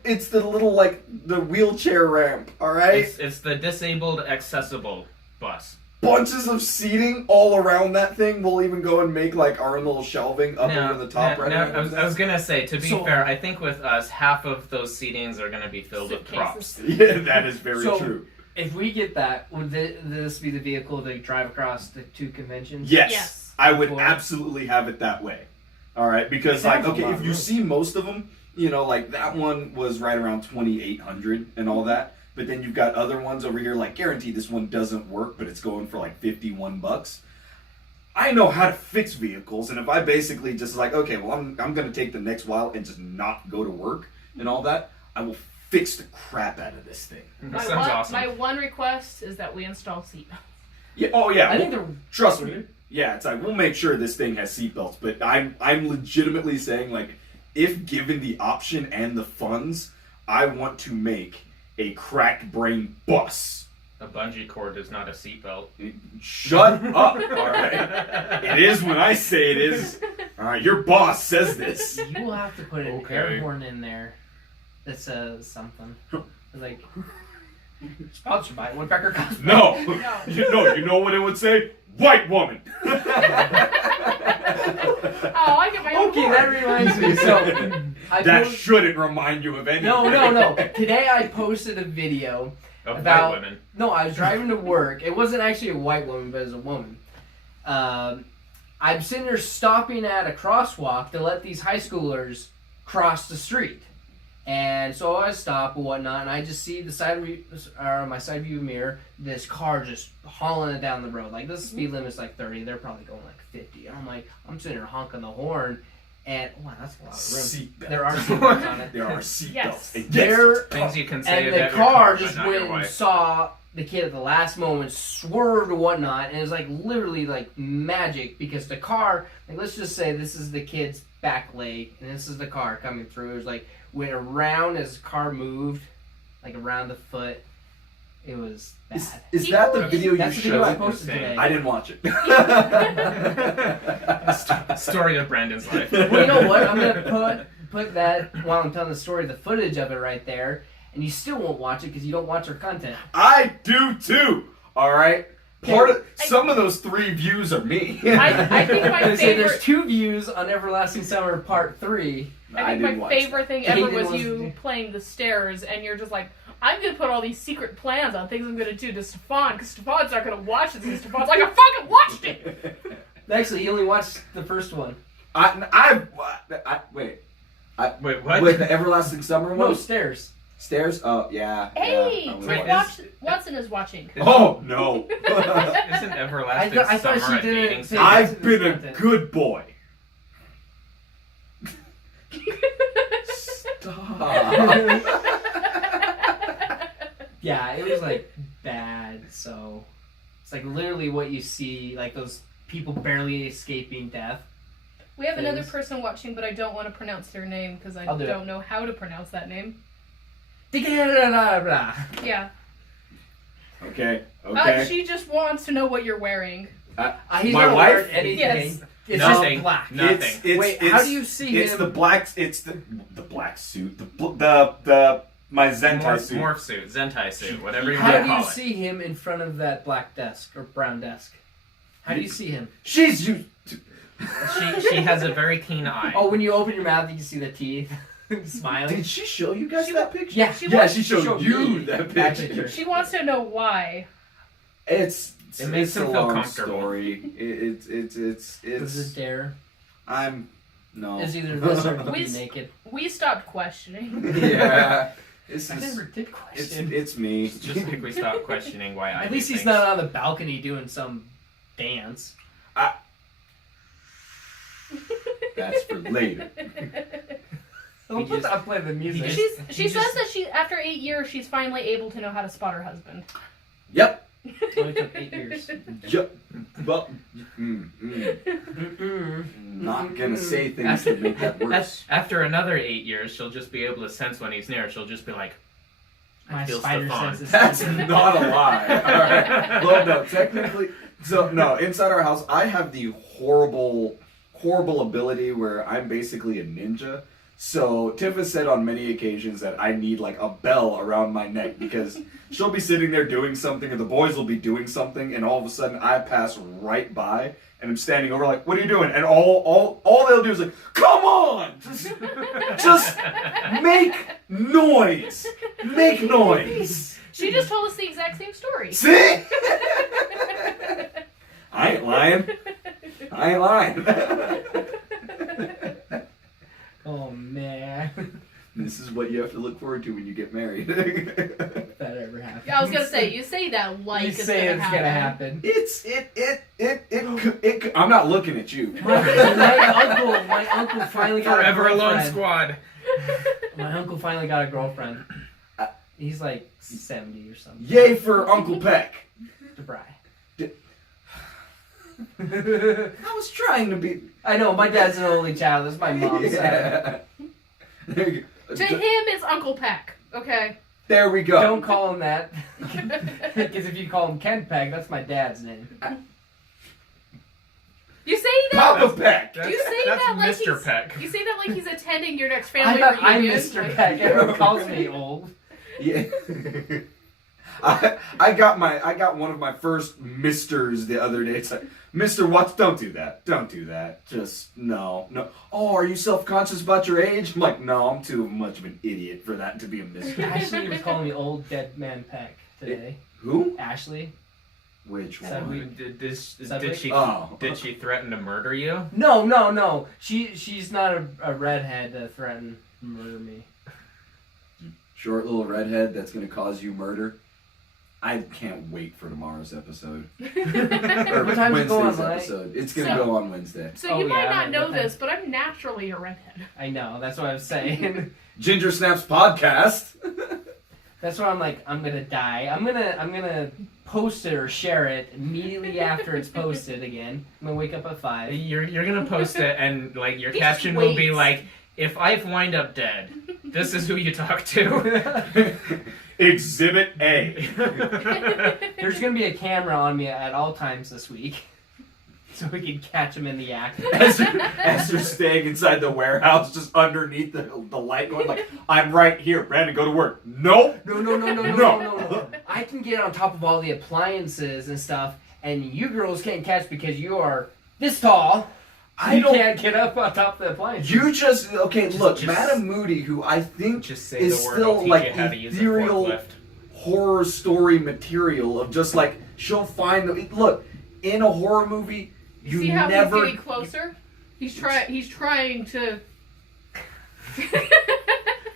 It's the little like the wheelchair ramp. All right, it's the disabled accessible bus. bunches of seating all around that thing. We'll even go and make like our own little shelving up over the top. I was gonna say, to be So- fair, I think with us, half of those seatings are gonna be filled with props. Yeah, that is very So- true. If we get that, would this be the vehicle to drive across the two conventions? Yes, Yes. I would Cool. absolutely have it that way. All right, because It like has a okay, lot if of you room. see most of them, like that one was right around 2,800 and all that. But then you've got other ones over here, like guaranteed this one doesn't work, but it's going for like $51. I know how to fix vehicles, and if I basically just like, okay, well I'm gonna take the next while and just not go to work and all that, I will fix the crap out of this thing. That sounds awesome. My one request is that we install seatbelts. Yeah. Oh yeah. I think they're Trust me. Yeah, it's like we'll make sure this thing has seatbelts, but I'm legitimately saying like if given the option and the funds, I want to make a cracked brain bus. A bungee cord is not a seatbelt. Shut up, alright? It is when I say it is. Alright, your boss says this. You will have to put an Okay. air horn in there that says something. Like, sponsored by Woodpecker Cosmetics. No. No. You know what it would say? White woman. Oh, I get my own Okay, horn. that reminds me. So, That shouldn't remind you of anything. No. Today I posted a video Of about. white women. No, I was driving to work. It wasn't actually a white woman, but it was a woman. I'm sitting there stopping at a crosswalk to let these high schoolers cross the street. And so I stop and whatnot, and I just see my side view mirror, this car just hauling it down the road. Like, this speed limit's like 30, they're probably going like 50. And I'm like, I'm sitting there honking the horn, and wow, that's a lot of room. Seatbelts. There are seatbelts on it. There are seatbelts. Yes. Yes. There, Things you can say and the about your car but just not went your and wife. saw the kid at the last moment, swerved and whatnot, and it was like literally like magic, because the car, like, let's just say this is the kid's back leg, and this is the car coming through. It was like went around as the car moved, like around the foot. It was bad. Is that the video you That's the video I showed? posted Insane. today. I didn't watch it. Story of Brandon's life. Well, you know what? I'm gonna put that while I'm telling the story, the footage of it right there, and you still won't watch it because you don't watch our content. I do too. All right. Some of those 3 views are me. I think my I say there's favorite. 2 views on Everlasting Summer Part 3. I think didn't my watch favorite thing He ever didn't was listen you to- playing the stairs, and you're just like, I'm gonna put all these secret plans on things I'm gonna do to Stefan, because Stefan's not gonna watch this, and Stefan's like, I fucking watched it! Actually, he only watched the first one. Wait. Wait, what? With the Everlasting Summer No, one? Stairs. Stairs? Oh, yeah. Hey! yeah, I Wait, Watch, Watson is watching. Oh, no. Isn't Everlasting I thought Summer she a didn't dating say- site? I've been a good boy. Stop. Yeah, it was like bad. So it's like literally what you see, like those people barely escaping death. We have another Things. person watching, but I don't want to pronounce their name, because I I'll do it. don't know how to pronounce that name. Yeah. Yeah. Okay, okay. She just wants to know what you're wearing. He's My not wife? wearing anything. Yes. It's Nothing. just black. Nothing. Wait, how do you see It's him? the black. It's the black suit. My Zentai suit. Morph suit, Zentai suit, whatever you How want do to you call it. see him in front of that black desk or brown desk? How do you see him? She's you. She has a very keen eye. Oh, when you open your mouth, you can see the teeth smiling. Did she show you guys She that picture? Yeah, Yeah, she showed me you that picture. She wants to know why. It's It makes it's him a feel long comfortable. Story. Is It's it dare? I'm no. It's either this or We be s- naked. We stopped questioning. Yeah. This I is never did question. it's me. Just like we stop questioning why I At do least he's things. not on the balcony doing some dance. That's for later. Don't put that, play the music. She says that after 8 years, she's finally able to know how to spot her husband. Yep. It only took 8 years. Yep. Well, not gonna say things to make that worse. After another 8 years, she'll just be able to sense when he's near. She'll just be like, My feel spider Stefan. sense is That's sensitive. not a lie. All right. Well, no, technically. So no, inside our house, I have the horrible ability where I'm basically a ninja. So Tiff has said on many occasions that I need like a bell around my neck because she'll be sitting there doing something, or the boys will be doing something, and all of a sudden I pass right by and I'm standing over like, "What are you doing?" And all they'll do is like, "Come on, just make noise, make noise." She just told us the exact same story. See? I ain't lying. I ain't lying. Oh man, This is what you have to look forward to when you get married. if that ever happens. Yeah, I was gonna say, you say that like You it's say gonna it's happen. gonna happen. It. I'm not looking at you. My uncle finally got Forever a Alone girlfriend. Squad. My uncle finally got a girlfriend. He's like 70 or something. Yay for Uncle Peck. DeBry. I was trying to be. I know, my dad's an only child. That's my mom's side. There you go. To him, it's Uncle Peck. Okay. There we go. Don't call him that. Because if you call him Ken Peg, that's my dad's name. You say that. Papa Peck. You say That's that like Mr. he's. Peck. You say that like he's attending your next I family thought I'm reunion. Mr. Like- Peck. Everyone calls me old. Yeah. I got one of my first misters the other day. It's like, Mr. Watts, don't do that. Don't do that. Just no. Oh, are you self-conscious about your age? I'm like, no, I'm too much of an idiot for that to be a mister. Ashley was calling me old dead man Peck today. Who? Ashley? Which Said one? we- Did she Oh. did she threaten to murder you? No. She's not a redhead to threaten to murder me. short little redhead that's going to cause you murder. I can't wait for tomorrow's episode. Or What time's it going, Wednesday's Mike? episode. It's going to go on Wednesday. So you Oh, might yeah, not know what time? this, but I'm naturally a redhead. I know. That's what I was saying. Ginger Snaps podcast. That's why I'm like, I'm gonna die. I'm gonna post it or share it immediately after it's posted again. I'm gonna wake up at 5. You're gonna post it, and like your He caption just will be waits. like, "If I wind up dead, this is who you talk to." Exhibit A. There's gonna be a camera on me at all times this week, so we can catch him in the act. As you're staying inside the warehouse, just underneath the light, going like, "I'm right here. Brandon, go to work." Nope. No. I can get on top of all the appliances and stuff, and you girls can't catch because you are this tall. I You don't. can't get up on top of the appliances. You just okay. Look, just- Madam Moody, who I think Just say is the word. still I'll teach like you how to use a ethereal forklift. horror story material of just like she'll find the look in a horror movie. You See how never. he's getting closer? He's trying to.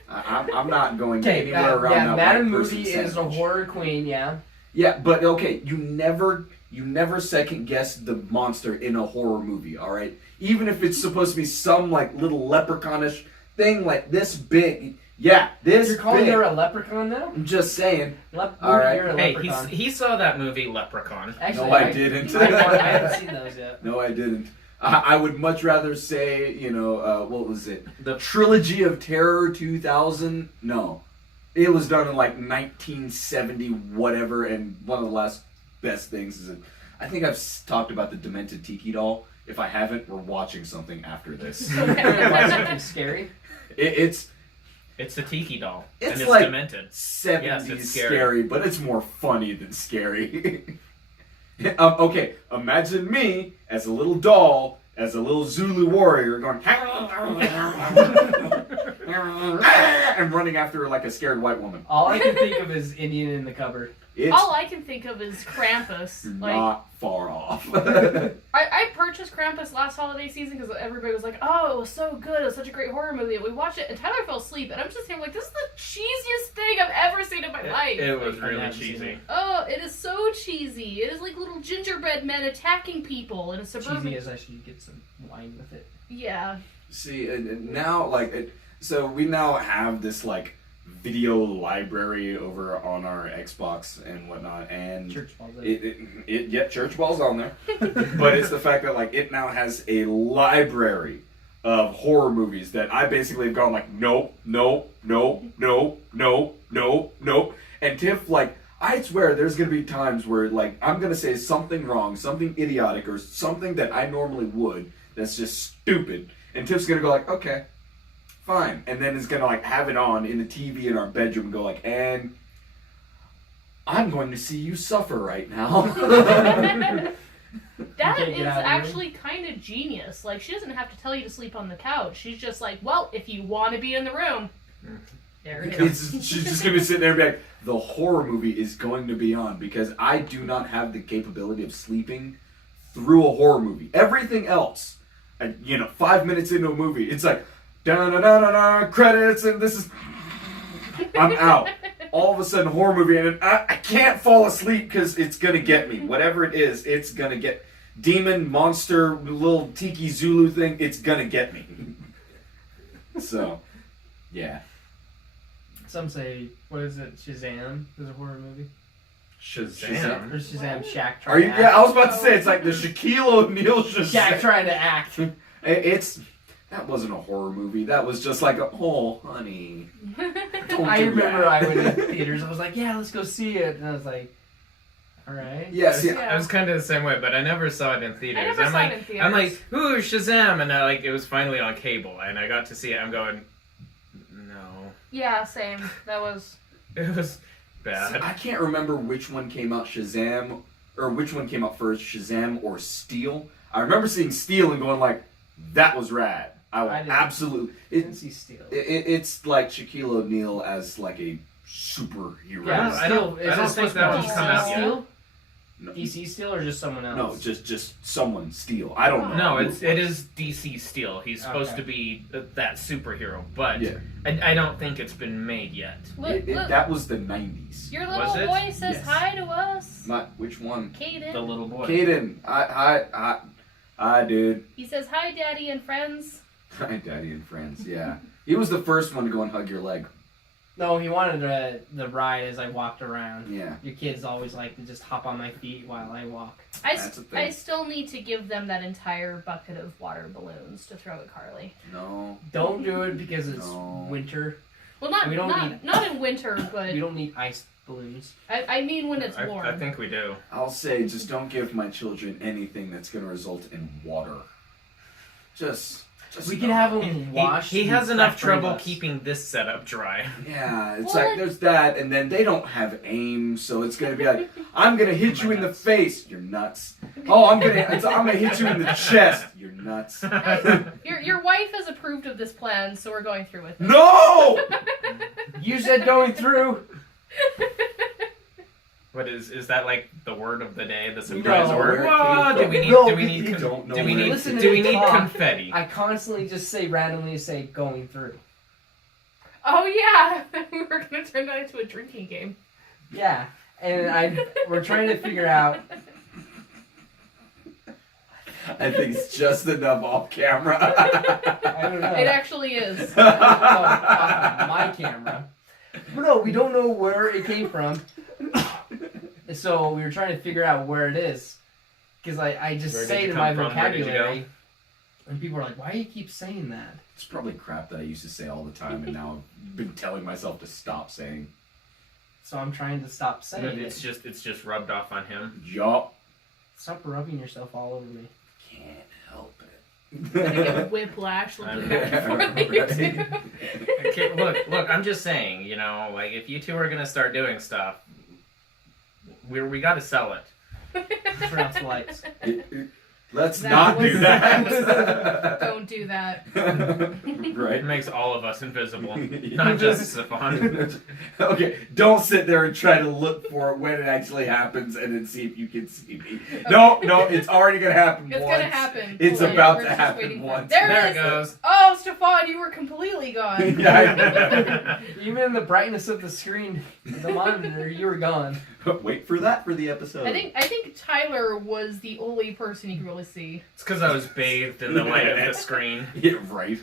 I'm not going Okay, anywhere around yeah, that Madam white person Moody is a sandwich. horror queen, yeah. Yeah, but okay, you never second guess the monster in a horror movie, all right? Even if it's supposed to be some like little leprechaunish thing like this big. Yeah, this You're calling big. her a leprechaun now? I'm just saying. All right. You're a Hey, leprechaun. he saw that movie Leprechaun. Actually, No, I didn't. I haven't seen those yet. No, I didn't. I would much rather say, what was it? The Trilogy of Terror 2000? No. It was done in like 1970 whatever, and one of the last best things is I think I've talked about the Demented Tiki doll. If I haven't, we're watching something after this. Why something scary? It's It's a tiki doll, It's and it's like- demented. 70s Yes, it's scary. scary. But it's more funny than scary. Okay, imagine me as a little doll, as a little Zulu warrior going and running after like a scared white woman. All I can think of is Indian in the cupboard. It's All I can think of is Krampus. Like not far off. I purchased Krampus last holiday season because everybody was like, "Oh, it was so good! It was such a great horror movie." And we watched it, and Tyler fell asleep, and I'm just saying, like, this is the cheesiest thing I've ever seen in my life. It was Like, I really haven't seen cheesy. it. Oh, it is so cheesy. It is like little gingerbread men attacking people in a suburban. Cheesy as I should get some wine with it. Yeah. See, and now so we now have this like video library over on our Xbox and whatnot, and Church balls. church balls on there, but it's the fact that like it now has a library of horror movies that I basically have gone like nope, and Tiff like I swear there's gonna be times where like I'm gonna say something wrong, something idiotic, or something that I normally would that's just stupid, and Tiff's gonna go like okay. Fine, and then it's gonna like have it on in the TV in our bedroom and go like, and I'm going to see you suffer right now. That can't is get out of here. actually kind of genius. Like, she doesn't have to tell you to sleep on the couch. She's just like, well, if you want to be in the room, there it is. She's just gonna be sitting there and be like, the horror movie is going to be on because I do not have the capability of sleeping through a horror movie. Everything else, 5 minutes into a movie, it's like, da-da-da-da-da, credits, and this is... I'm out. All of a sudden, horror movie, and I can't fall asleep because it's going to get me. Whatever it is, it's going to get... Demon, monster, little tiki Zulu thing, it's going to get me. So, yeah. Some say, what is it? Shazam is a horror movie. Shazam. Or Shazam Shaq Are trying you? to act. Yeah, I was about to say, it's like the Shaquille O'Neal Shaq trying to act. It's... That wasn't a horror movie. That was just like a, oh, honey. Don't I do remember that. I went in theaters. I was like, yeah, let's go see it. And I was like, all right. Yeah, see, Yeah. I was kind of the same way, but I never saw it in theaters. I never I'm saw like, it in theaters. I'm like, ooh, Shazam, and it was finally on cable, and I got to see it. I'm going, no, Yeah, same. That was... it was bad. I can't remember which one came out Shazam, or which one came out first, Shazam or Steel. I remember seeing Steel and going like, that was rad. I would I didn't. absolutely... I didn't see Steel. It's like Shaquille O'Neal as like a superhero. Yeah, I don't Steel- is think it supposed that to be one's come out yet. Steel? No, DC Steel or just someone else? no, just someone steal. I don't know. No, who it was. is DC Steel. He's supposed Okay. to be that superhero, but Yeah. I don't think it's been made yet. Look, look, That was the 90s. your Was little it? boy says Yes. hi to us. Not which one? Caden. The little boy. Caden. Hi, dude. He says hi, Daddy and friends. Hi, Daddy and friends. Yeah, he was the first one to go and hug your leg. No, he wanted the ride as I walked around. Yeah. Your kids always like to just hop on my feet while I walk. That's a thing. I still need to give them that entire bucket of water balloons to throw at Carly. No. Don't do it because it's No. winter. Well, not We don't not in winter, but We don't need ice balloons. I mean when it's I, warm. I think we do. I'll say, just don't give my children anything that's going to result in water. Just We can have them He, wash. he the has enough craft beer trouble bus. keeping this setup dry. Yeah, it's Well, like there's that, and then they don't have aim, so it's gonna be like, I'm gonna hit you in the face. You're nuts. Oh, I'm gonna hit you in the chest. You're nuts. Your wife has approved of this plan, so we're going through with it. No. You said going through. What is that like the word of the day? The surprise No, word? where it Whoa, came do from. we need? No, do we need? you don't know do we where need? it Listen to Do we me need talk. confetti? I constantly just say randomly say going through. Oh yeah, we were gonna turn that into a drinking game. Yeah, and we're trying to figure out. I think it's just enough off camera. I don't know. It actually is. Oh, off my camera. But no, we don't know where it came from. So we were trying to figure out where it is. Because I just Where did say you it in come my from? Where did you vocabulary. And people are like, why do you keep saying that? It's probably crap that I used to say all the time, and now I've been telling myself to stop saying. So I'm trying to stop saying It's it. just rubbed off on him. Yup. Stop rubbing yourself all over me. Can't help it. Gonna get whiplash looking back before they do. Okay, look. I'm just saying. You know, like if you two are gonna start doing stuff, we got to sell it. Turn off the lights. Let's That not was- do that. Don't do that. It Right? makes all of us invisible, not just Stefan. Okay, don't sit there and try to look for it when it actually happens and then see if you can see me. No, it's already gonna happen It's once. gonna happen. It's Wait, about we're to just happen waiting for once. There There it it is. goes. Oh, Stefan, you were completely gone. Yeah, Even in the brightness of the screen, the monitor, you were gone. wait for that for the episode. I think Tyler was the only person you could really see. It's because I was bathed in the light of the screen. Yeah, right.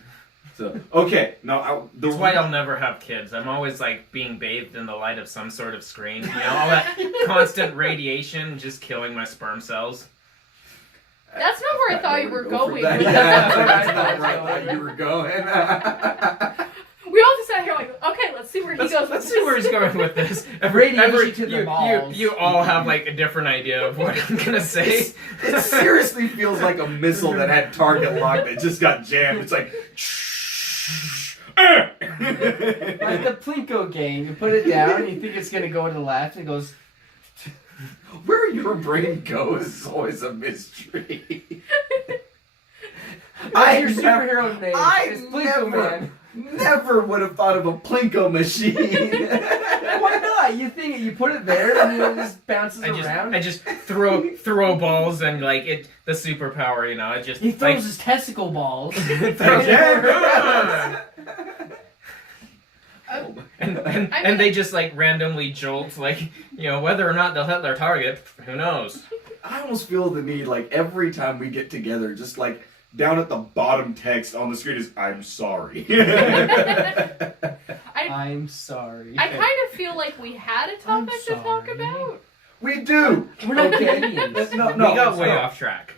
So okay, now That's why I'll never have kids. I'm always like being bathed in the light of some sort of screen. You know, all that constant radiation just killing my sperm cells. That's not where I thought you were going. Yeah, with that's that. not right where you were going. We all just sat here like, okay, let's see where he goes. Let's with see where this. he's going with this. Radiation to the balls. You all have like a different idea of what I'm gonna say. It seriously feels like a missile that had target lock that just got jammed. It's like. Like the Plinko game, you put it down, you think it's gonna go to the left, and it goes. Where your brain goes is always a mystery. That's your superhero name. I It's Plinko Man. never would have thought of a Plinko machine. Why not? You think you put it there and it just bounces around. I just throw balls and like it. The superpower, you know, it just He throws his testicle balls. Yeah. and they just like randomly jolt, like you know, whether or not they'll hit their target, who knows? I almost feel the need, like every time we get together, just like down at the bottom text on the screen is "I'm sorry." I'm sorry. I kind of feel like we had a topic to talk sorry. about. We do. We're not Okay. Canadians. No, We got way no. off track.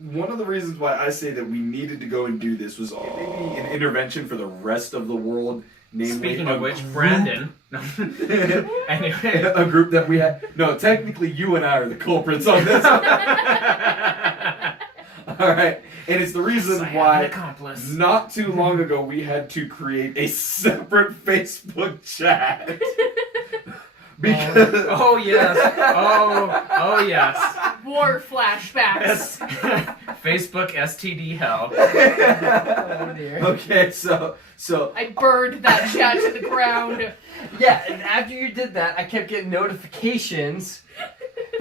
One of the reasons why I say that we needed to go and do this was maybe an intervention for the rest of the world. Namely, Speaking a of which, group- Brandon. Anyway. a group that we had. No, technically, you and I are the culprits on this. All right, and it's the reason I have an why accomplice. not too long ago we had to create a separate Facebook chat because Oh yes. Oh yes. War flashbacks. Yes. Facebook STD hell. Oh, dear. okay, so I burned that chat to the ground. Yeah, and after you did that, I kept getting notifications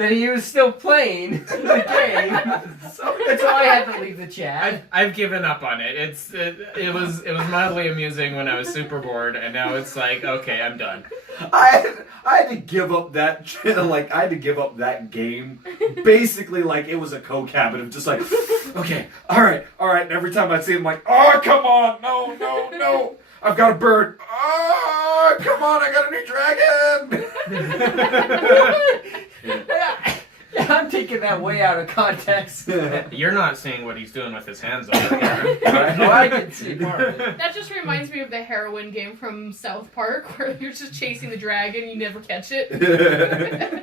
that he was still playing the game. So I had to leave the chat. I've given up on it. It was mildly amusing when I was super bored, and now it's like, okay, I'm done. I had to give up that I had to give up that game. Basically, like it was a coke habit of just like, okay, all right. And every time I see him, like, oh come on, no, I've got a bird. Oh come on, I got a new dragon. I'm taking that way out of context. You're not seeing what he's doing with his hands over there. Oh, I can see part of it. That just reminds me of the heroin game from South Park, where you're just chasing the dragon and you never catch it.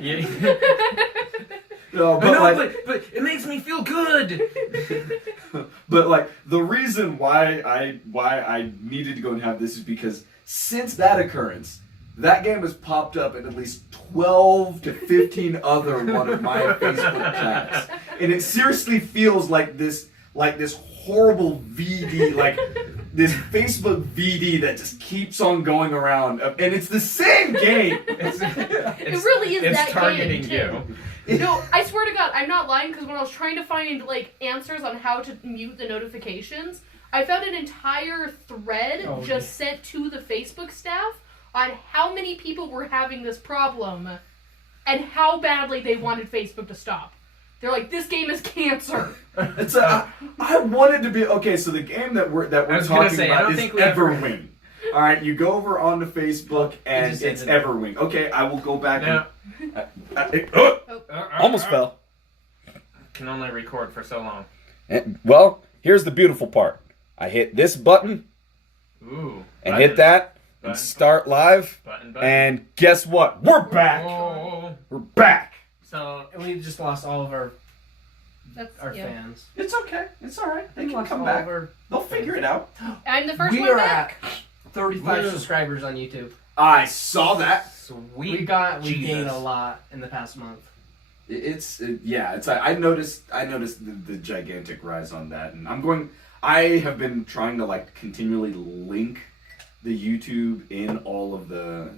Yeah. No, but it makes me feel good. But like the reason why I needed to go and have this is because since that occurrence, that game has popped up in at least 12 to 15 other one of my Facebook chats, and it seriously feels like this horrible VD, like this Facebook VD that just keeps on going around, and it's the same game. It really is it's that targeting game, too. No, I swear to God, I'm not lying, because when I was trying to find, like, answers on how to mute the notifications, I found an entire thread sent to the Facebook staff on how many people were having this problem and how badly they wanted Facebook to stop. They're like, this game is cancer. It's I wanted to be okay. So the game that we're talking about is Everwing. All right, you go over onto Facebook and it's Everwing. Okay, I will go back. No. Almost fell. Can only record for so long. Well, here's the beautiful part. I hit this button. Ooh. And hit that. And start live. Button. And guess what? We're back. Oh. We're back. So we just lost all of our fans. It's okay. It's all right. They can come back. They'll figure it out. I'm the first We one are back. at 35 subscribers on YouTube. I saw that. sweet. We gained a lot in the past month. I noticed the gigantic rise on that, and I have been trying to like continually link the YouTube in all the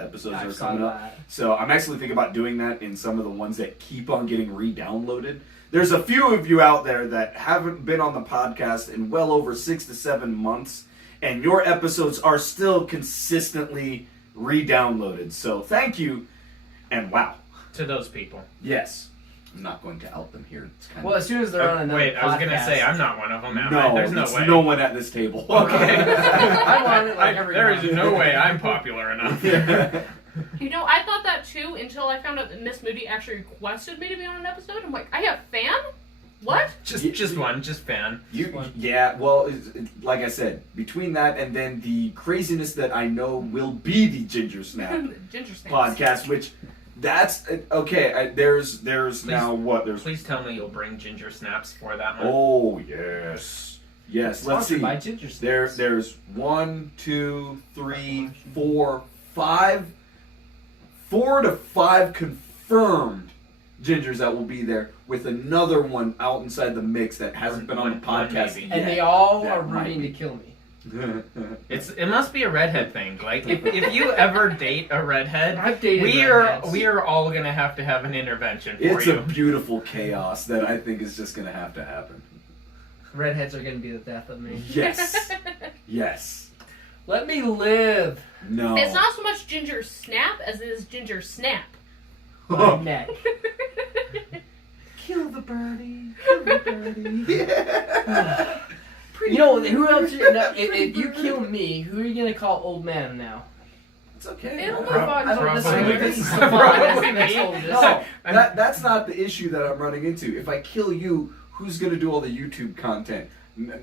episodes that are coming up. So I'm actually thinking about doing that in some of the ones that keep on getting re-downloaded. There's a few of you out there that haven't been on the podcast in well over 6 to 7 months, and your episodes are still consistently re-downloaded. So thank you, and wow. To those people. Yes. I'm not going to out them here. It's kind Well, as soon as they're on another Wait, I was going to podcast- say, I'm not one of them, am no, I? There's no it's way. no one at this table. Okay. I'm on it like every there month. is no way I'm popular enough. You know, I thought that too until I found out that Miss Moody actually requested me to be on an episode. I'm like, I have fan? What? Just one, just fan. Well, like I said, between that and then the craziness that I know will be the Ginger Snap Ginger snaps. podcast, which that's okay. There's now what? There's Please tell me you'll bring ginger snaps for that one. oh yes. Let's Sponsored see. by Ginger Snaps. There's 1, 2, 3, 4, 5, 4 to 5 confirmed gingers that will be there, with another one out inside the mix that hasn't been on the One podcast maybe. yet. And they all That are might rooting be. to kill me. It must be a redhead thing. Like if you ever date a redhead, I've dated we redheads. are all gonna have to have an intervention for It's you. a beautiful chaos that I think is just gonna have to happen. Redheads are going to be the death of me. Yes. Yes. Let me live. No. It's not so much Ginger Snap as it is Ginger Snap. My neck. Kill the birdie. Kill the birdie. Yeah. You know, who else? If you kill me, who are you going to call old man now? It's okay. It'll move Prob- on. I don't Probably. know. This is the Probably next me. oldest. No, that's not the issue that I'm running into. If I kill you, who's gonna do all the YouTube content?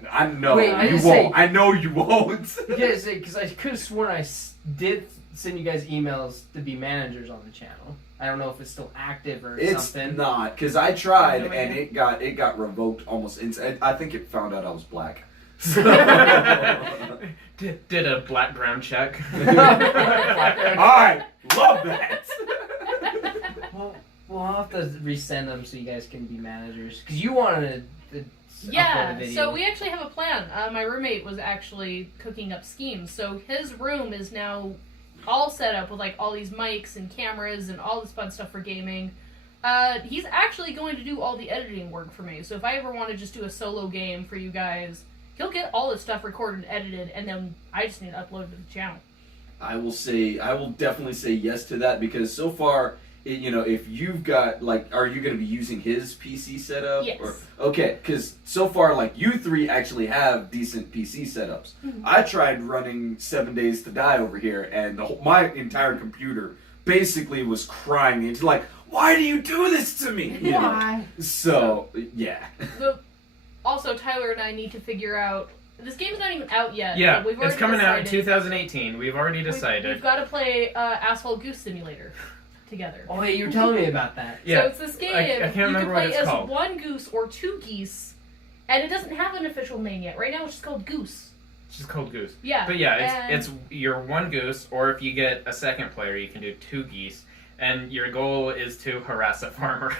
I know Wait, I you didn't won't. say- I know you won't. Yes, because I could have sworn I did send you guys emails to be managers on the channel. I don't know if it's still active or It's something. not, because I tried No, and it got revoked almost. I think it found out I was black. Did a background check. I love that. Well, I'll have to resend them so you guys can be managers. Because you wanted to upload a Yeah, video. so we actually have a plan. My roommate was actually cooking up schemes. So his room is now all set up with like all these mics and cameras and all this fun stuff for gaming. He's actually going to do all the editing work for me. So if I ever want to just do a solo game for you guys, he'll get all the stuff recorded and edited, and then I just need to upload it to the channel. I will definitely say yes to that because so far, if you've got are you going to be using his PC setup? Yes. Okay, because so far, you three actually have decent PC setups. Mhm. I tried running 7 Days to Die over here, and my entire computer basically was crying. It's like, why do you do this to me? Why? So yeah. Also, Tyler and I need to figure out. This game's not even out yet. Yeah, but we've already it's coming out in decided 2018. We've already decided. We've got to play Asphalt Goose Simulator together. Oh, hey, you were telling me about that. Yeah, So it's this game. I can't you remember can what play it's as called. one goose or two geese, and it doesn't have an official name yet. Right now, it's just called Goose. It's just called Goose. Yeah. But yeah, and- it's your one goose, or if you get a second player, you can do two geese, and your goal is to harass a farmer.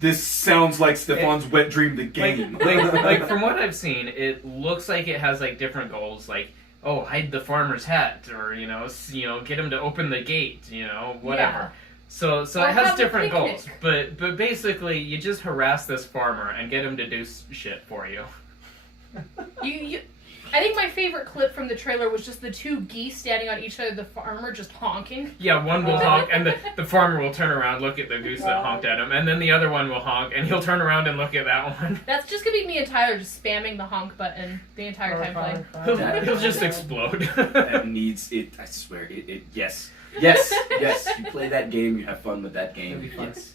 This sounds like Stefan's wet dream the game. like from what I've seen, it looks like it has different goals, hide the farmer's hat, or get him to open the gate, whatever. Yeah. So Or it has have a different picnic. goals, but basically you just harass this farmer and get him to do shit for you. I think my favorite clip from the trailer was just the two geese standing on each side of the farmer just honking. Yeah, one will honk, and the farmer will turn around, look at the goose that honked at him, and then the other one will honk, and he'll turn around and look at that one. That's just gonna be me and Tyler just spamming the honk button the entire time playing. He'll just explode. That needs it. I swear it. Yes. You play that game, you have fun with that game. It'll be fun. Yes.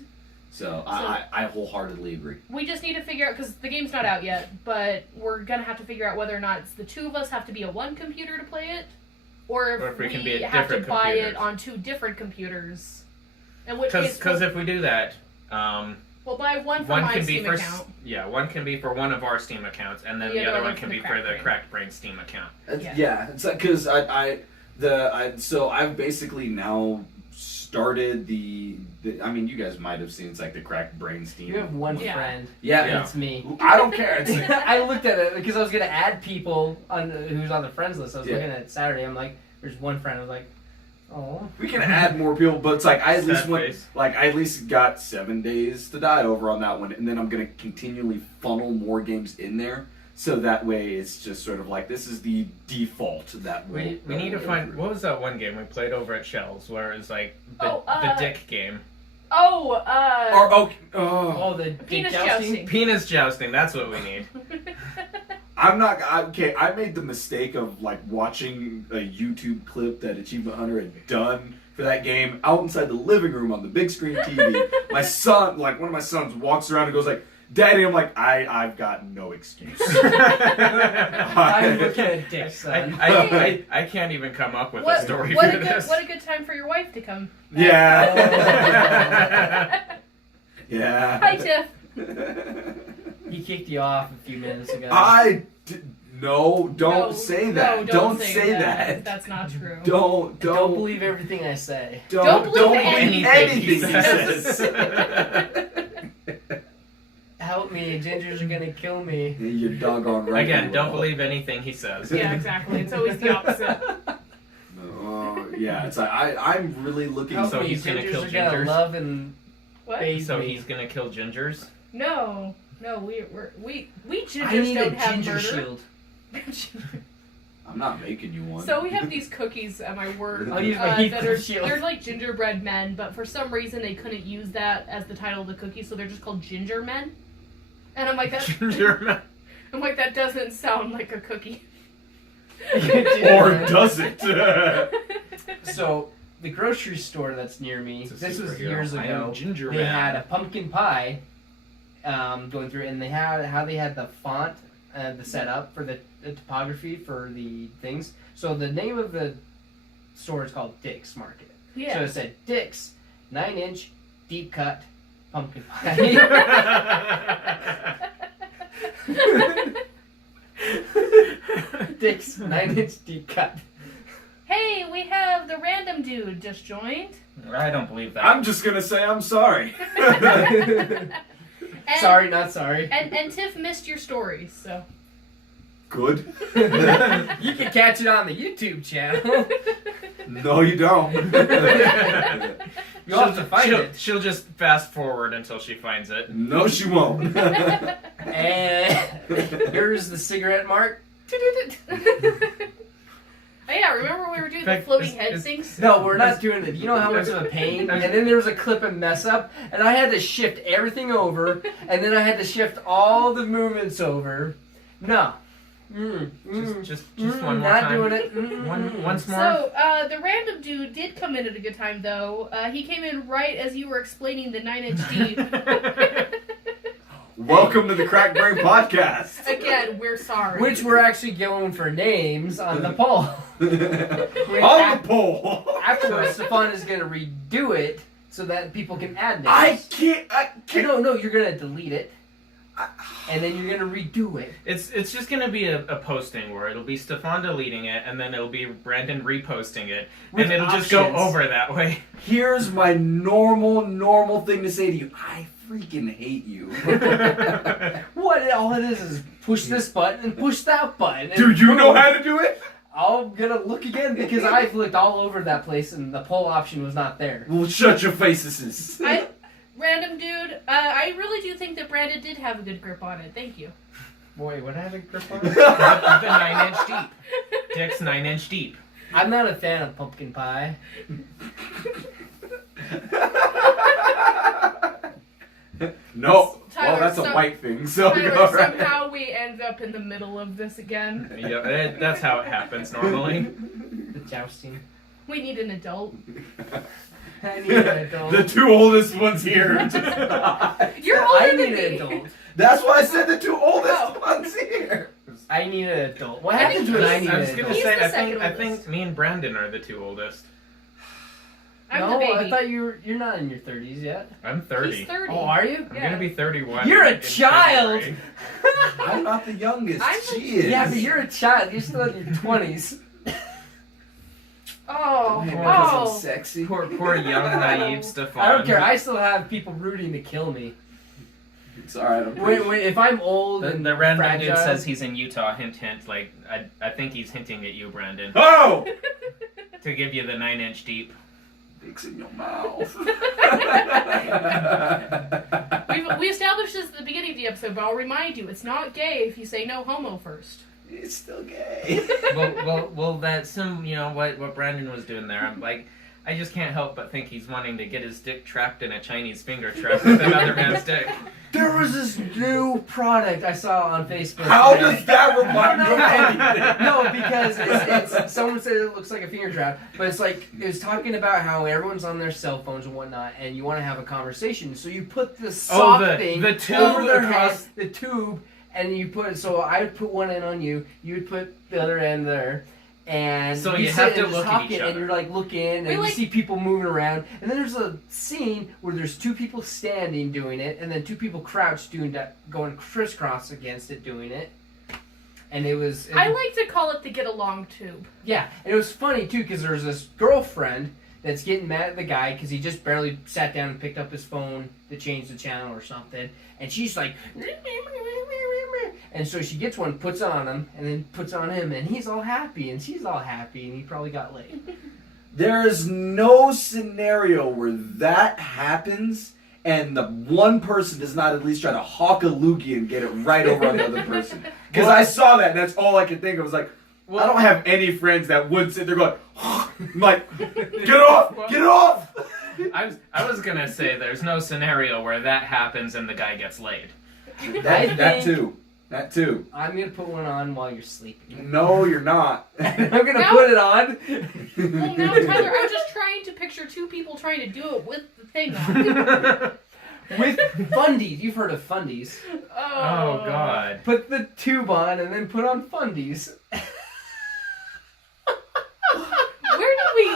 So I wholeheartedly agree. We just need to figure out, because the game's not out yet, but we're gonna have to figure out whether or not it's the two of us have to be a one computer to play it, or if we can be at have to different buy computers. it on two different computers. In which Because case, if we do that, we'll buy one for one my can be Steam for account. one can be for one of our Steam accounts, and then the other one can be for the Cracked Brain Steam account. Yeah. It's because so I've basically now started the I mean, you guys might have seen it's the Cracked Brain Steam. You have one Yeah. friend. Yeah. And it's me. I don't care. It's I looked at it because I was gonna add people on who's on the friends list. I was looking at Saturday. I'm like, there's one friend. I was like, oh. we can add more people, but it's I at least Sad went face. I at least got 7 Days to Die over on that one, and then I'm gonna continually funnel more games in there. So that way, it's just sort of this is the default that We need to find, what was that one game we played over at Shells where it was the dick game? Oh, Oh, the Penis dick jousting. Penis jousting, that's what we need. I made the mistake of watching a YouTube clip that Achievement Hunter had done for that game out inside the living room on the big screen TV. My son, one of my sons, walks around and goes Daddy, I'm I've got no excuse. I'm looking at dick, son. I can't even come up with a story for this. What a good time for your wife to come. Yeah. Yeah. Hi, Tiff. He kicked you off a few minutes ago. Don't No, say that. no, don't say that. That's not true. Don't believe everything I say. Don't believe anything he says. Help me, gingers are gonna kill me. You're doggone right. Again, don't believe anything he says. Yeah, exactly. It's always the opposite. Yeah, it's I'm really looking. Help So me, he's gonna gingers kill are gonna gingers? love and What? bathe So me. he's gonna kill gingers? No, we gingers I need don't a have ginger murder. shield. I'm not making you one. So we have these cookies at my work I'll use my heat that are shield. they're gingerbread men, but for some reason they couldn't use that as the title of the cookie, so they're just called ginger men. And I'm like Ginger that doesn't sound like a cookie. Or does it? So the grocery store that's near me, It's a this was superhero. years I am ago. Ginger They Man. had a pumpkin pie going through, and they had the font, the setup for the topography for the things. So the name of the store is called Dick's Market. So Yeah. it said Dick's 9-inch deep cut pumpkin pie. Dick's 9-inch deep cut. Hey, we have the random dude just joined. I don't believe that. I'm just gonna say I'm sorry. And, Sorry, not sorry. And Tiff missed your stories, so. Good. You can catch it on the YouTube channel. No, you don't. You'll have to find it. She'll just fast forward until she finds it. No, she won't. And here's the cigarette mark. Oh yeah, remember when we were doing the Fact, floating is- head is- things? No, we're not doing it. You know how much of a pain? And then there was a clip and mess up, and I had to shift everything over, and then I had to shift all the movements over. No. Just one more not time. doing it. Once more. So, the random dude did come in at a good time, though. He came in right as you were explaining the 9-inch deep. Welcome to the Crack Brain Podcast. Again, we're sorry. Which we're actually going for names on the poll. On the pole. Afterwards, Stefan is going to redo it so that people can add names. I can't. No, you're going to delete it. And then you're going to redo it. It's just gonna be a posting where it'll be Stefan deleting it, and then it'll be Brandon reposting it, With and it'll just go options. over that way. Here's my normal thing to say to you. I freaking hate you. What all it is push this button and push that button. And Do you know how to do it? I'm going to look again because I've looked all over that place and the poll option was not there. Well, shut your faces. Random dude, I really do think that Brandon did have a good grip on it. Thank you. Boy, what had a grip on The 9-inch deep. Dick's 9-inch deep. I'm not a fan of pumpkin pie. No. Tyler, Well, that's a white thing. So Tyler, go right. somehow we end up in the middle of this again. Yeah, that's how it happens normally. The jousting. We need an adult. I need an adult. The two oldest ones here. You're older I than need me. an adult. That's why I said the two oldest Oh. ones here. I need an adult. What I happens think when I he's- need I was an gonna adult? He's say, the I think second oldest. me and Brandon are the two oldest. I'm no, the baby. I thought you're not in your 30s yet. I'm 30. He's 30. Oh, are you? I'm Yeah. gonna be 31. You're a in child! February. I'm not the youngest. I'm- She is. Yeah, but you're a child. You're still in your 20s. Oh, Maybe because I'm oh. sexy. Poor young naive Stefan. I don't care. I still have people rooting to kill me. It's alright. I'm pretty When, if I'm old and The random fragile, dude says he's in Utah. Hint, hint. Like I think he's hinting at you, Brandon, Oh! to give you the 9-inch deep. Dicks in your mouth. We established this at the beginning of the episode, but I'll remind you, it's not gay if you say no homo first. It's still gay. well. That's some. You know what Brandon was doing there. I'm like, I just can't help but think he's wanting to get his dick trapped in a Chinese finger trap with another man's dick. there was this new product I saw on Facebook. How today. does that remind you of anything? No, because it's someone said it looks like a finger trap, but it's like it's talking about how everyone's on their cell phones and whatnot, and you want to have a conversation, so you put this soft thing the tube over their head, across. the tube, and you put. So I would put one end on you, you would put the other end there. And So you you sit have to and look at talking, each and other. you're like looking, and you like- see people moving around, and then there's a scene where there's two people standing doing it, and then two people crouched doing that, going crisscross against it doing it, and it was. I like to call it the get along tube. Yeah, and it was funny too because there was this girlfriend that's getting mad at the guy because he just barely sat down and picked up his phone to change the channel or something, and she's like, and so she gets one, puts it on him, and then puts it on him, and he's all happy, and she's all happy, and he probably got laid. There is no scenario where that happens and the one person does not at least try to hawk a loogie and get it right over on the other person. Because I saw that and that's all I could think of. Was like, I don't have any friends that would sit there going, I'm like, get off, get off. I was gonna say there's no scenario where that happens and the guy gets laid. That too. That too. I'm gonna put one on while you're sleeping. No, you're not. I'm gonna No. put it on. Well, now, Tyler, I'm just trying to picture two people trying to do it with the thing on. With fundies. You've heard of fundies. Oh God. Put the tube on and then put on fundies. Where did we...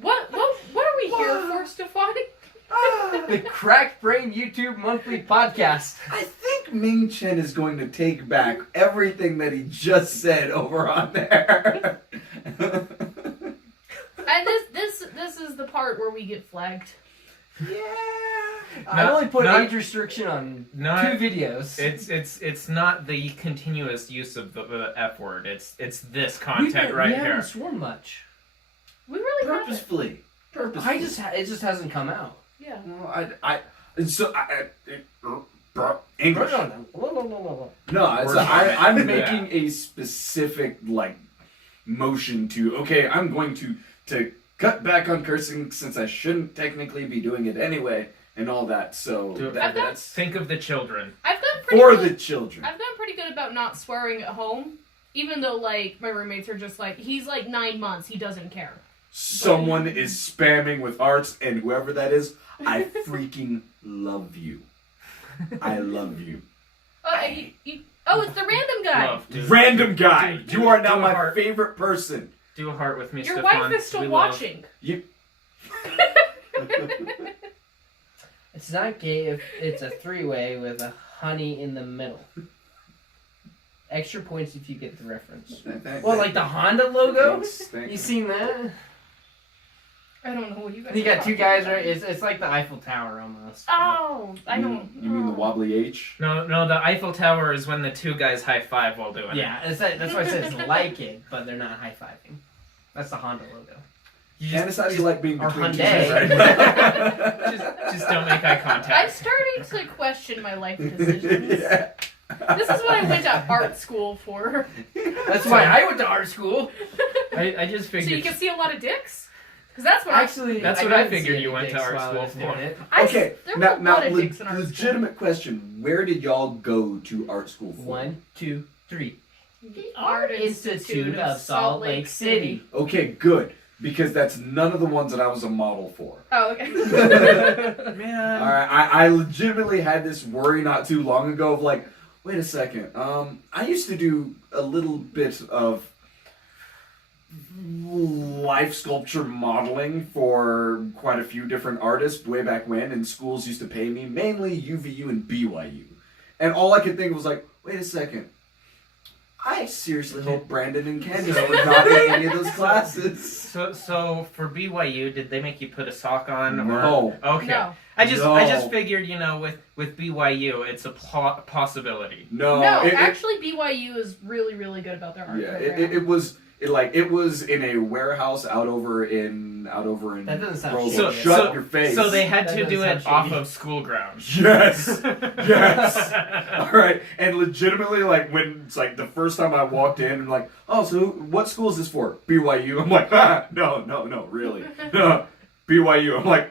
What are we here for, Stefani? The Crack Brain YouTube monthly podcast. I think Ming Chen is going to take back everything that he just said over on there. And this is the part where we get flagged. I only put not- age restriction on not- 2 videos. It's not the continuous use of the F word. It's this we content right haven't here. sworn much. We really haven't. Purposefully. purposely. it just hasn't come out. Yeah. English. No, I'm making a specific like motion to. Okay, I'm going to cut back on cursing since I shouldn't technically be doing it anyway, and all that. So that's Think of the children. I've done pretty for good. the children. I've done pretty good about not swearing at home, even though like my roommates are just like, he's like 9 months, he doesn't care. Someone is spamming with hearts, and whoever that is, I freaking love you. I love you. It's the random guy. Love, dude. Random guy, Dude, you are now do a my heart. favorite person. Do a heart with me, Your Stefan. wife is still We watching. You. It's not gay if it's a 3-way with a honey in the middle. Extra points if you get the reference. Well, like the Honda logo? You seen that? I don't know what you guys. You are got two talking guys, about. right? It's like the Eiffel Tower almost. Oh, I don't. You mean the wobbly H? No, the Eiffel Tower is when the two guys high five while doing it. Yeah, that's why I said it's like it, but they're not high fiving. That's the Honda logo. Candace, how do you like being or between two Hyundai. right now? Just don't make eye I'm contact. starting to question my life decisions. Yeah. This is what I went to art school for. That's why I went to art school. I just So you figured. can see a lot of dicks? Because that's what Actually, That's what I didn't see figured any you went to dicks art while I school was doing for. it. Okay, There were a lot of le- dicks in art school. legitimate question. Where did y'all go to art school for? 1, 2, 3. The Art Institute of Salt Lake City. Okay, good. Because that's none of the ones that I was a model for. Oh, okay. Man. Alright, I legitimately had this worry not too long ago of like, wait a second, I used to do a little bit of life sculpture modeling for quite a few different artists way back when, and schools used to pay me, mainly UVU and BYU. And all I could think was like, wait a second, I seriously hope Brandon and Candace were not in any of those classes. So for BYU, did they make you put a sock on? Or? No. Okay. No. I No. just figured, with BYU, it's a possibility. No, No, it- actually, BYU is really, really good about their art Yeah, program. it was in a warehouse out over in That doesn't sound Bro, shady. shut your face. So they had That to doesn't do it sound off shady. of school grounds. Yes. Yes. All right, and legitimately, like when it's like the first time I walked in, I'm like, oh, so what school is this for? BYU. I'm like, no, really, BYU. I'm like,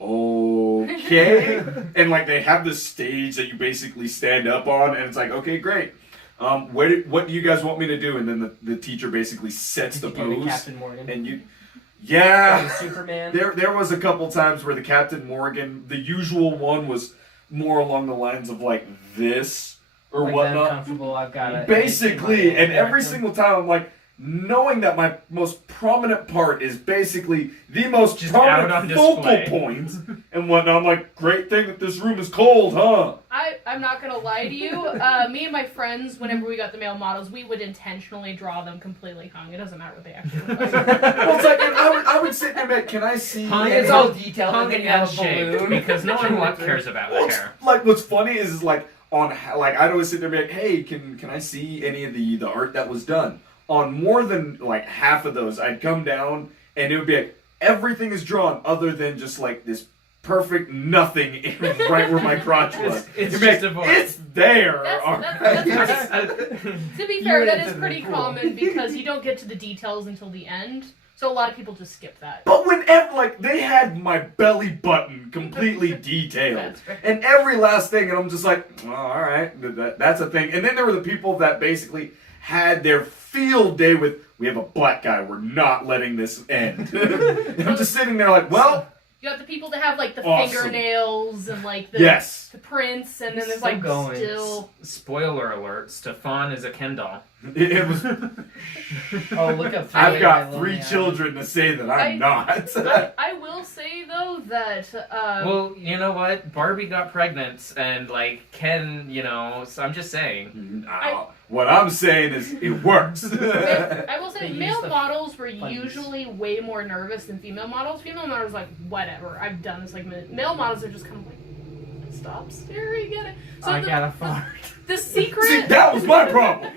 okay, and like they have this stage that you basically stand up on, and it's like, okay, great. What do you guys want me to do? And then the teacher basically sets the You do the pose, Captain Morgan. and you, The yeah. Superman. There was a couple times where the Captain Morgan, the usual one was more along the lines of like this or like whatnot. uncomfortable. I've got it. Basically, and every single time I'm like, knowing that my most prominent part is basically the most Just out on prominent focal display. point and whatnot. I'm like, great thing that this room is cold, huh? I'm not gonna lie to you. Me and my friends, whenever we got the male models, we would intentionally draw them completely hung. It doesn't matter what they actually look like. Well, it's like, and I would sit there and be like, can I see? Hung It's and- all detailed, Hung and then and you have a shaved balloon. because no one cares about Well, the it's- hair. like what's funny is like I'd always sit there and be like, hey, can I see any of the art that was done? On more than like half of those, I'd come down and it would be like everything is drawn other than just like this perfect nothing right where my crotch was. It's It'd be just like, a voice. it's there. That's alright. To be You fair, went that into is the pretty pool. common because you don't get to the details until the end. So a lot of people just skip that. But whenever, like, they had my belly button completely detailed. That's fair. And every last thing, and I'm just like, oh, alright, that's a thing. And then there were the people that basically had their field day with, we have a black guy, we're not letting this end. And I'm just sitting there like, well, You got the people that have like the Awesome. fingernails and like the yes. the prints, and then there's Still like going. still. Spoiler alert: Stefan is a Ken doll. It was, Oh, look up. I've got Lonely 3 Island. children to say that I'm I- not. I will say though that Well, you know what? Barbie got pregnant, and like Ken, so I'm just saying. What I'm saying is, it works. I will say They use male the models were funnies. usually way more nervous than female models. Female models like whatever, I've done this like male models are just kind of like Stop staring at it. So I got a fart. The secret. See, that was my problem.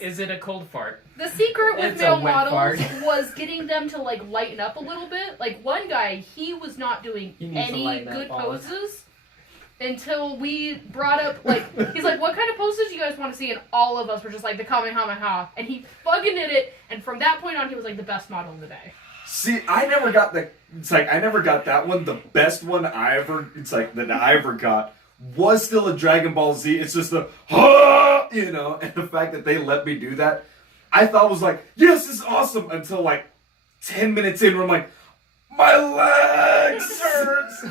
Is it a cold fart? The secret with It's a male wet models fart. was getting them to like lighten up a little bit. Like one guy, he was not doing He needs to any lighten up, good Wallace. poses until we brought up like he's like, "What kind of poses do you guys want to see?" And all of us were just like the Kamehameha, and he fucking did it. And from that point on, he was like the best model of the day. See, I never got the. It's like I never got that one. The best one I ever. It's like that I ever got was still a Dragon Ball Z. It's just the you know, and the fact that they let me do that, I thought was like, yes, this is awesome. Until like 10 minutes in, where I'm like, my legs hurts.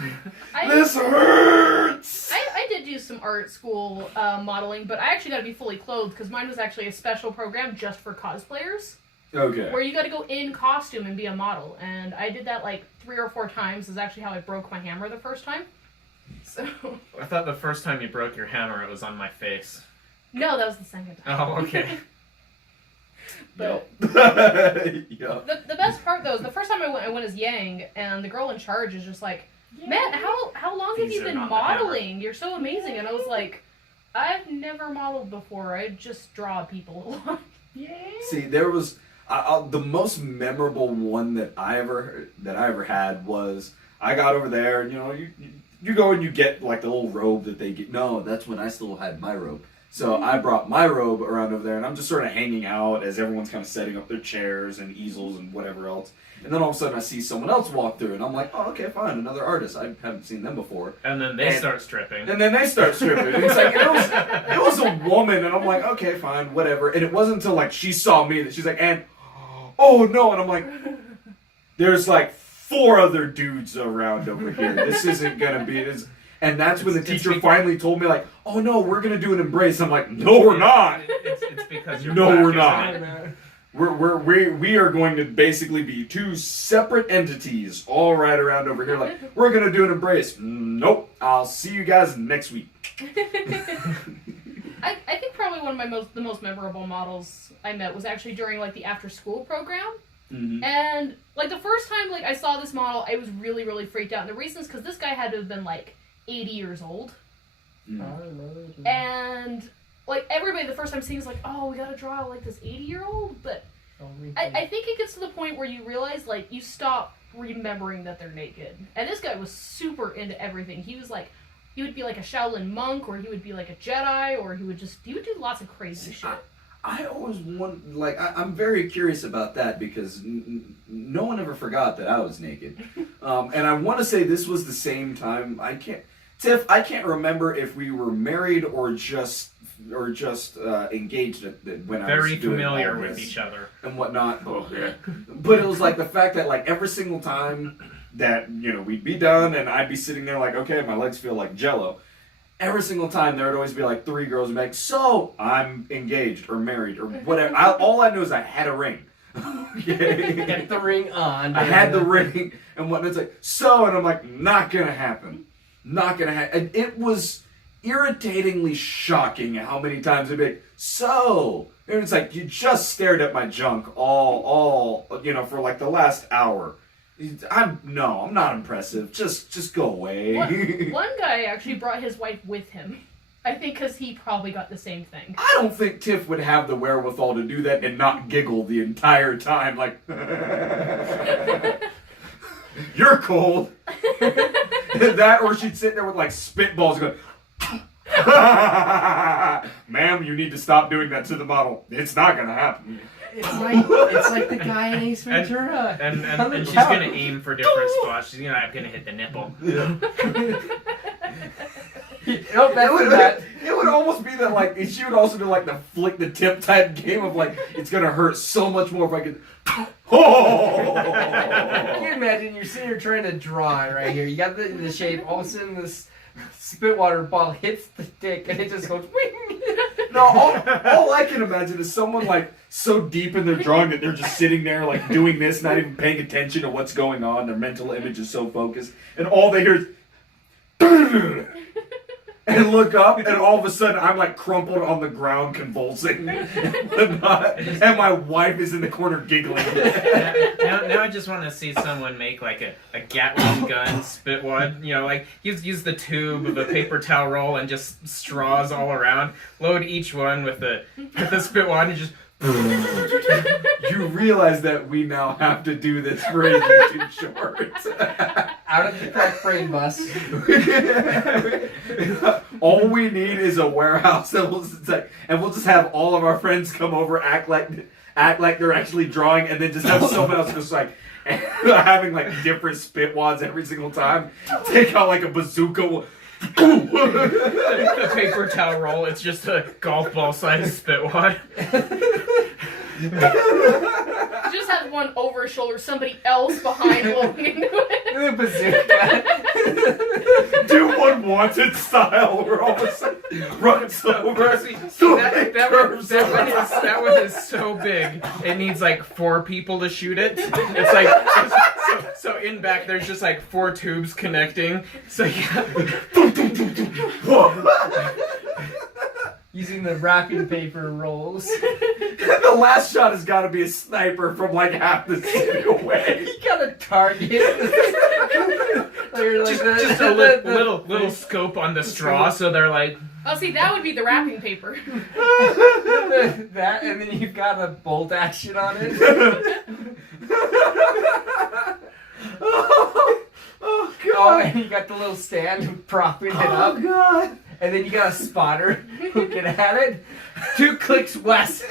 This hurts. I did do some art school modeling, but I actually got to be fully clothed because mine was actually a special program just for cosplayers. Okay. Where you got to go in costume and be a model, and I did that like 3 or 4 times. Is actually how I broke my hammer the first time. So. I thought the first time you broke your hammer, it was on my face. No, that was the second time. Oh, okay. But Yeah. the best part though is the first time I went as Yang, and the girl in charge is just like, "Man, how long have These you are been not the hammer." modeling? You're so amazing." And I was like, "I've never modeled before. I just draw people a lot." See, there was the most memorable one that I ever had was I got over there, and you know, you go and you get like the little robe that they get. No, that's when I still had my robe. So I brought my robe around over there, and I'm just sort of hanging out as everyone's kind of setting up their chairs and easels and whatever else. And then all of a sudden I see someone else walk through, and I'm like, oh, okay, fine, another artist. I haven't seen them before. And then they start stripping. And then they start stripping. And it's like, it was a woman, and I'm like, okay, fine, whatever. And it wasn't until like she saw me that she's like, and, oh no, and I'm like, there's like 4 other dudes around over here. This isn't gonna be this. And that's when the teacher finally told me, like, oh no, we're gonna do an embrace. I'm like, no, we're not. It's because you're No, black, we're isn't not. it? We are going to basically be 2 separate entities all right around over here. Like, we're gonna do an embrace. Nope. I'll see you guys next week. I think probably one of the most memorable models I met was actually during like the after school program. Mm-hmm. And like the first time like I saw this model, I was really, really freaked out. And the reason is because this guy had to have been like 80 years old. Mm. And like everybody the first time seeing is like, oh, we gotta draw like this 80-year-old. But I think it gets to the point where you realize like you stop remembering that they're naked. And this guy was super into everything. He was like, he would be like a Shaolin monk, or he would be like a Jedi, or he would do lots of crazy shit. I always want, like, I'm very curious about that because no one ever forgot that I was naked. And I want to say this was the same time. Tiff, I can't remember if we were married or just engaged when I was Very doing familiar all with this each other. and whatnot. But it was like the fact that like every single time that, you know, we'd be done and I'd be sitting there like, okay, my legs feel like Jello. Every single time there would always be like 3 girls and be like, so I'm engaged or married or whatever. All I knew is I had a ring. Okay? Get the ring on. I had the ring and whatnot. It's like, so, and I'm like, not gonna happen. Not gonna happen. It was irritatingly shocking how many times it'd be like, so. And it's like, you just stared at my junk all, you know, for like the last hour. I'm not impressive. Just go away. One guy actually brought his wife with him. I think because he probably got the same thing. I don't think Tiff would have the wherewithal to do that and not giggle the entire time. Like, you're cold. That, or she'd sit there with like spitballs going, ma'am, you need to stop doing that to the model. It's not gonna happen. It's like the guy in Ace Ventura. And she's gonna aim for different spots. She's gonna hit the nipple. It would almost be that like she would also do like the flick the tip type game of like it's gonna hurt so much more if I could. Can you imagine you're sitting here trying to draw it right here? You got the shape. All of a sudden this spitwater ball hits the dick and it just goes wing. No, all I can imagine is someone like so deep in their drawing that they're just sitting there like doing this, not even paying attention to what's going on. Their mental image is so focused, and all they hear is and look up, and all of a sudden I'm like crumpled on the ground, convulsing, and my wife is in the corner giggling. Now I just want to see someone make like a Gatling gun spit wad. You know, like use the tube of a paper towel roll and just straws all around. Load each one with the spit wad and just. You realize that we now have to do this for a YouTube short. Out of the crack brain bus. All we need is a warehouse, and we'll just have all of our friends come over, act like they're actually drawing, and then just have someone else just like having like different spit wads every single time. Take out like a bazooka. The paper towel roll, it's just a golf ball sized spit wad. Just have one over his shoulder, somebody else behind loading into it. The bazooka. Do one wanted style where all of a sudden runs over. That one is so big. It needs like 4 people to shoot it. It's like so in back there's just like 4 tubes connecting. So yeah. Using the wrapping paper rolls. The last shot has got to be a sniper from like half the city away. You got a target. Just a little scope on the straw, so they're like. Oh, see, that would be the wrapping paper. That, and then you've got a bolt action on it. Oh Oh, god. and you got the little stand propping it up. Oh god. And then you got a spotter looking at it. 2 clicks west.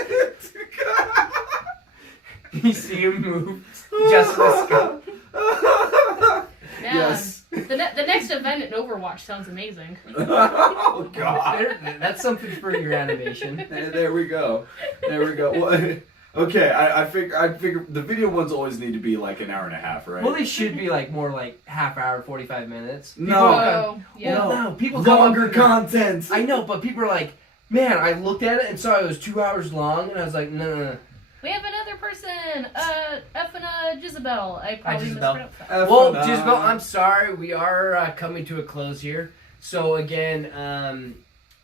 You see him move. Just the scope. Yeah. Yes. The next event in Overwatch sounds amazing. Oh god. That's something for your animation. There we go. Well, okay, I figure the video ones always need to be like an hour and a half, right? Well, they should be like more like half hour, 45 minutes. No. Oh, yeah. No, people come Longer up and- content. I know, but people are like, man, I looked at it and saw it was 2 hours long, and I was like, no. We have another person, Effina Jezebel. I probably Jezebel. mispronounced that. Well, Jezebel, I'm sorry, we are coming to a close here. So again,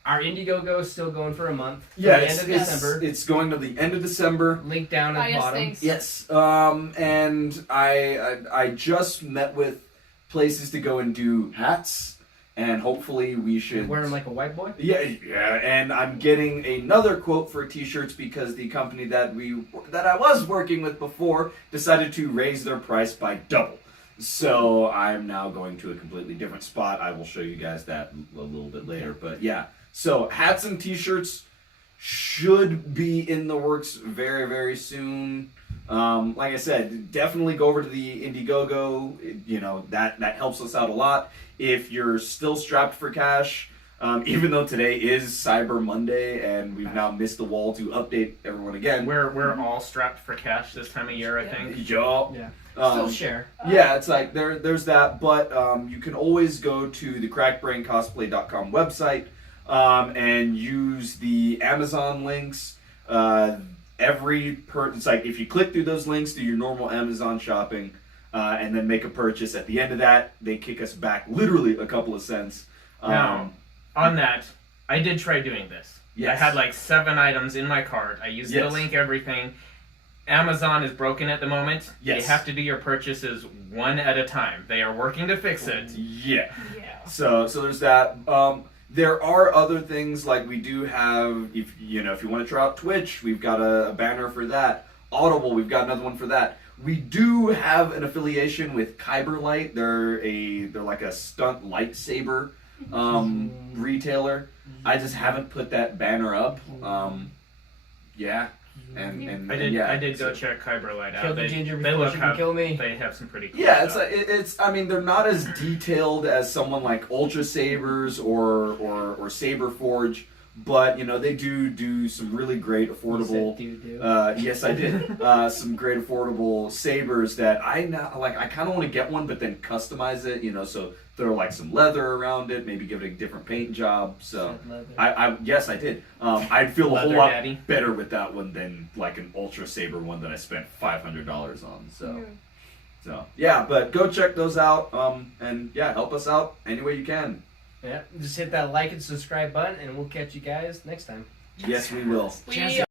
our Indiegogo is still going for a month. Yeah, the end of December. it's going to the end of December. Link down at the Yes, bottom. thanks. Yes. And I just met with places to go and do hats, and hopefully we should Wear them like a white boy. Yeah, and I'm getting another quote for t-shirts because the company that I was working with before decided to raise their price by double. So I'm now going to a completely different spot. I will show you guys that a little bit later. But yeah, so hats and t-shirts should be in the works very, very soon. Like I said, definitely go over to the Indiegogo. You know, that helps us out a lot. If you're still strapped for cash, even though today is Cyber Monday and we've now missed the wall to update everyone again. We're all strapped for cash this time of year, I think. Yup. Yeah. Um, Still share. Yeah, it's like there's that, but you can always go to the crackbraincosplay.com website and use the Amazon links. It's like if you click through those links, do your normal Amazon shopping, and then make a purchase. At the end of that, they kick us back literally a couple of cents. Now, on that, I did try doing this. Yes. I had like 7 items in my cart. I used the Yes. link, everything. Amazon is broken at the moment. Yes. You have to do your purchases one at a time. They are working to fix it. Yeah. Yeah. So there's that. There are other things like we do have. If you want to try out Twitch, we've got a banner for that. Audible, we've got another one for that. We do have an affiliation with Kyber Light. They're like a stunt lightsaber retailer. I just haven't put that banner up. Yeah. And I did go so- check Kyber Light Kill out. the They ginger they before look she can kill me. They have some pretty cool Yeah, stuff. I mean, they're not as detailed as someone like Ultra Sabers or Saber Forge, but they do some really great affordable. Yes, I did. Some great affordable sabers that I kind of want to get one, but then customize it. So throw like some leather around it, maybe give it a different paint job. So yes, I did. I'd feel a whole Leather lot daddy. better with that one than like an Ultra Saber one that I spent $500 on. So yeah, but go check those out. And yeah, help us out any way you can. Yeah, just hit that like and subscribe button, and we'll catch you guys next time. Yes, we will. We Jesse.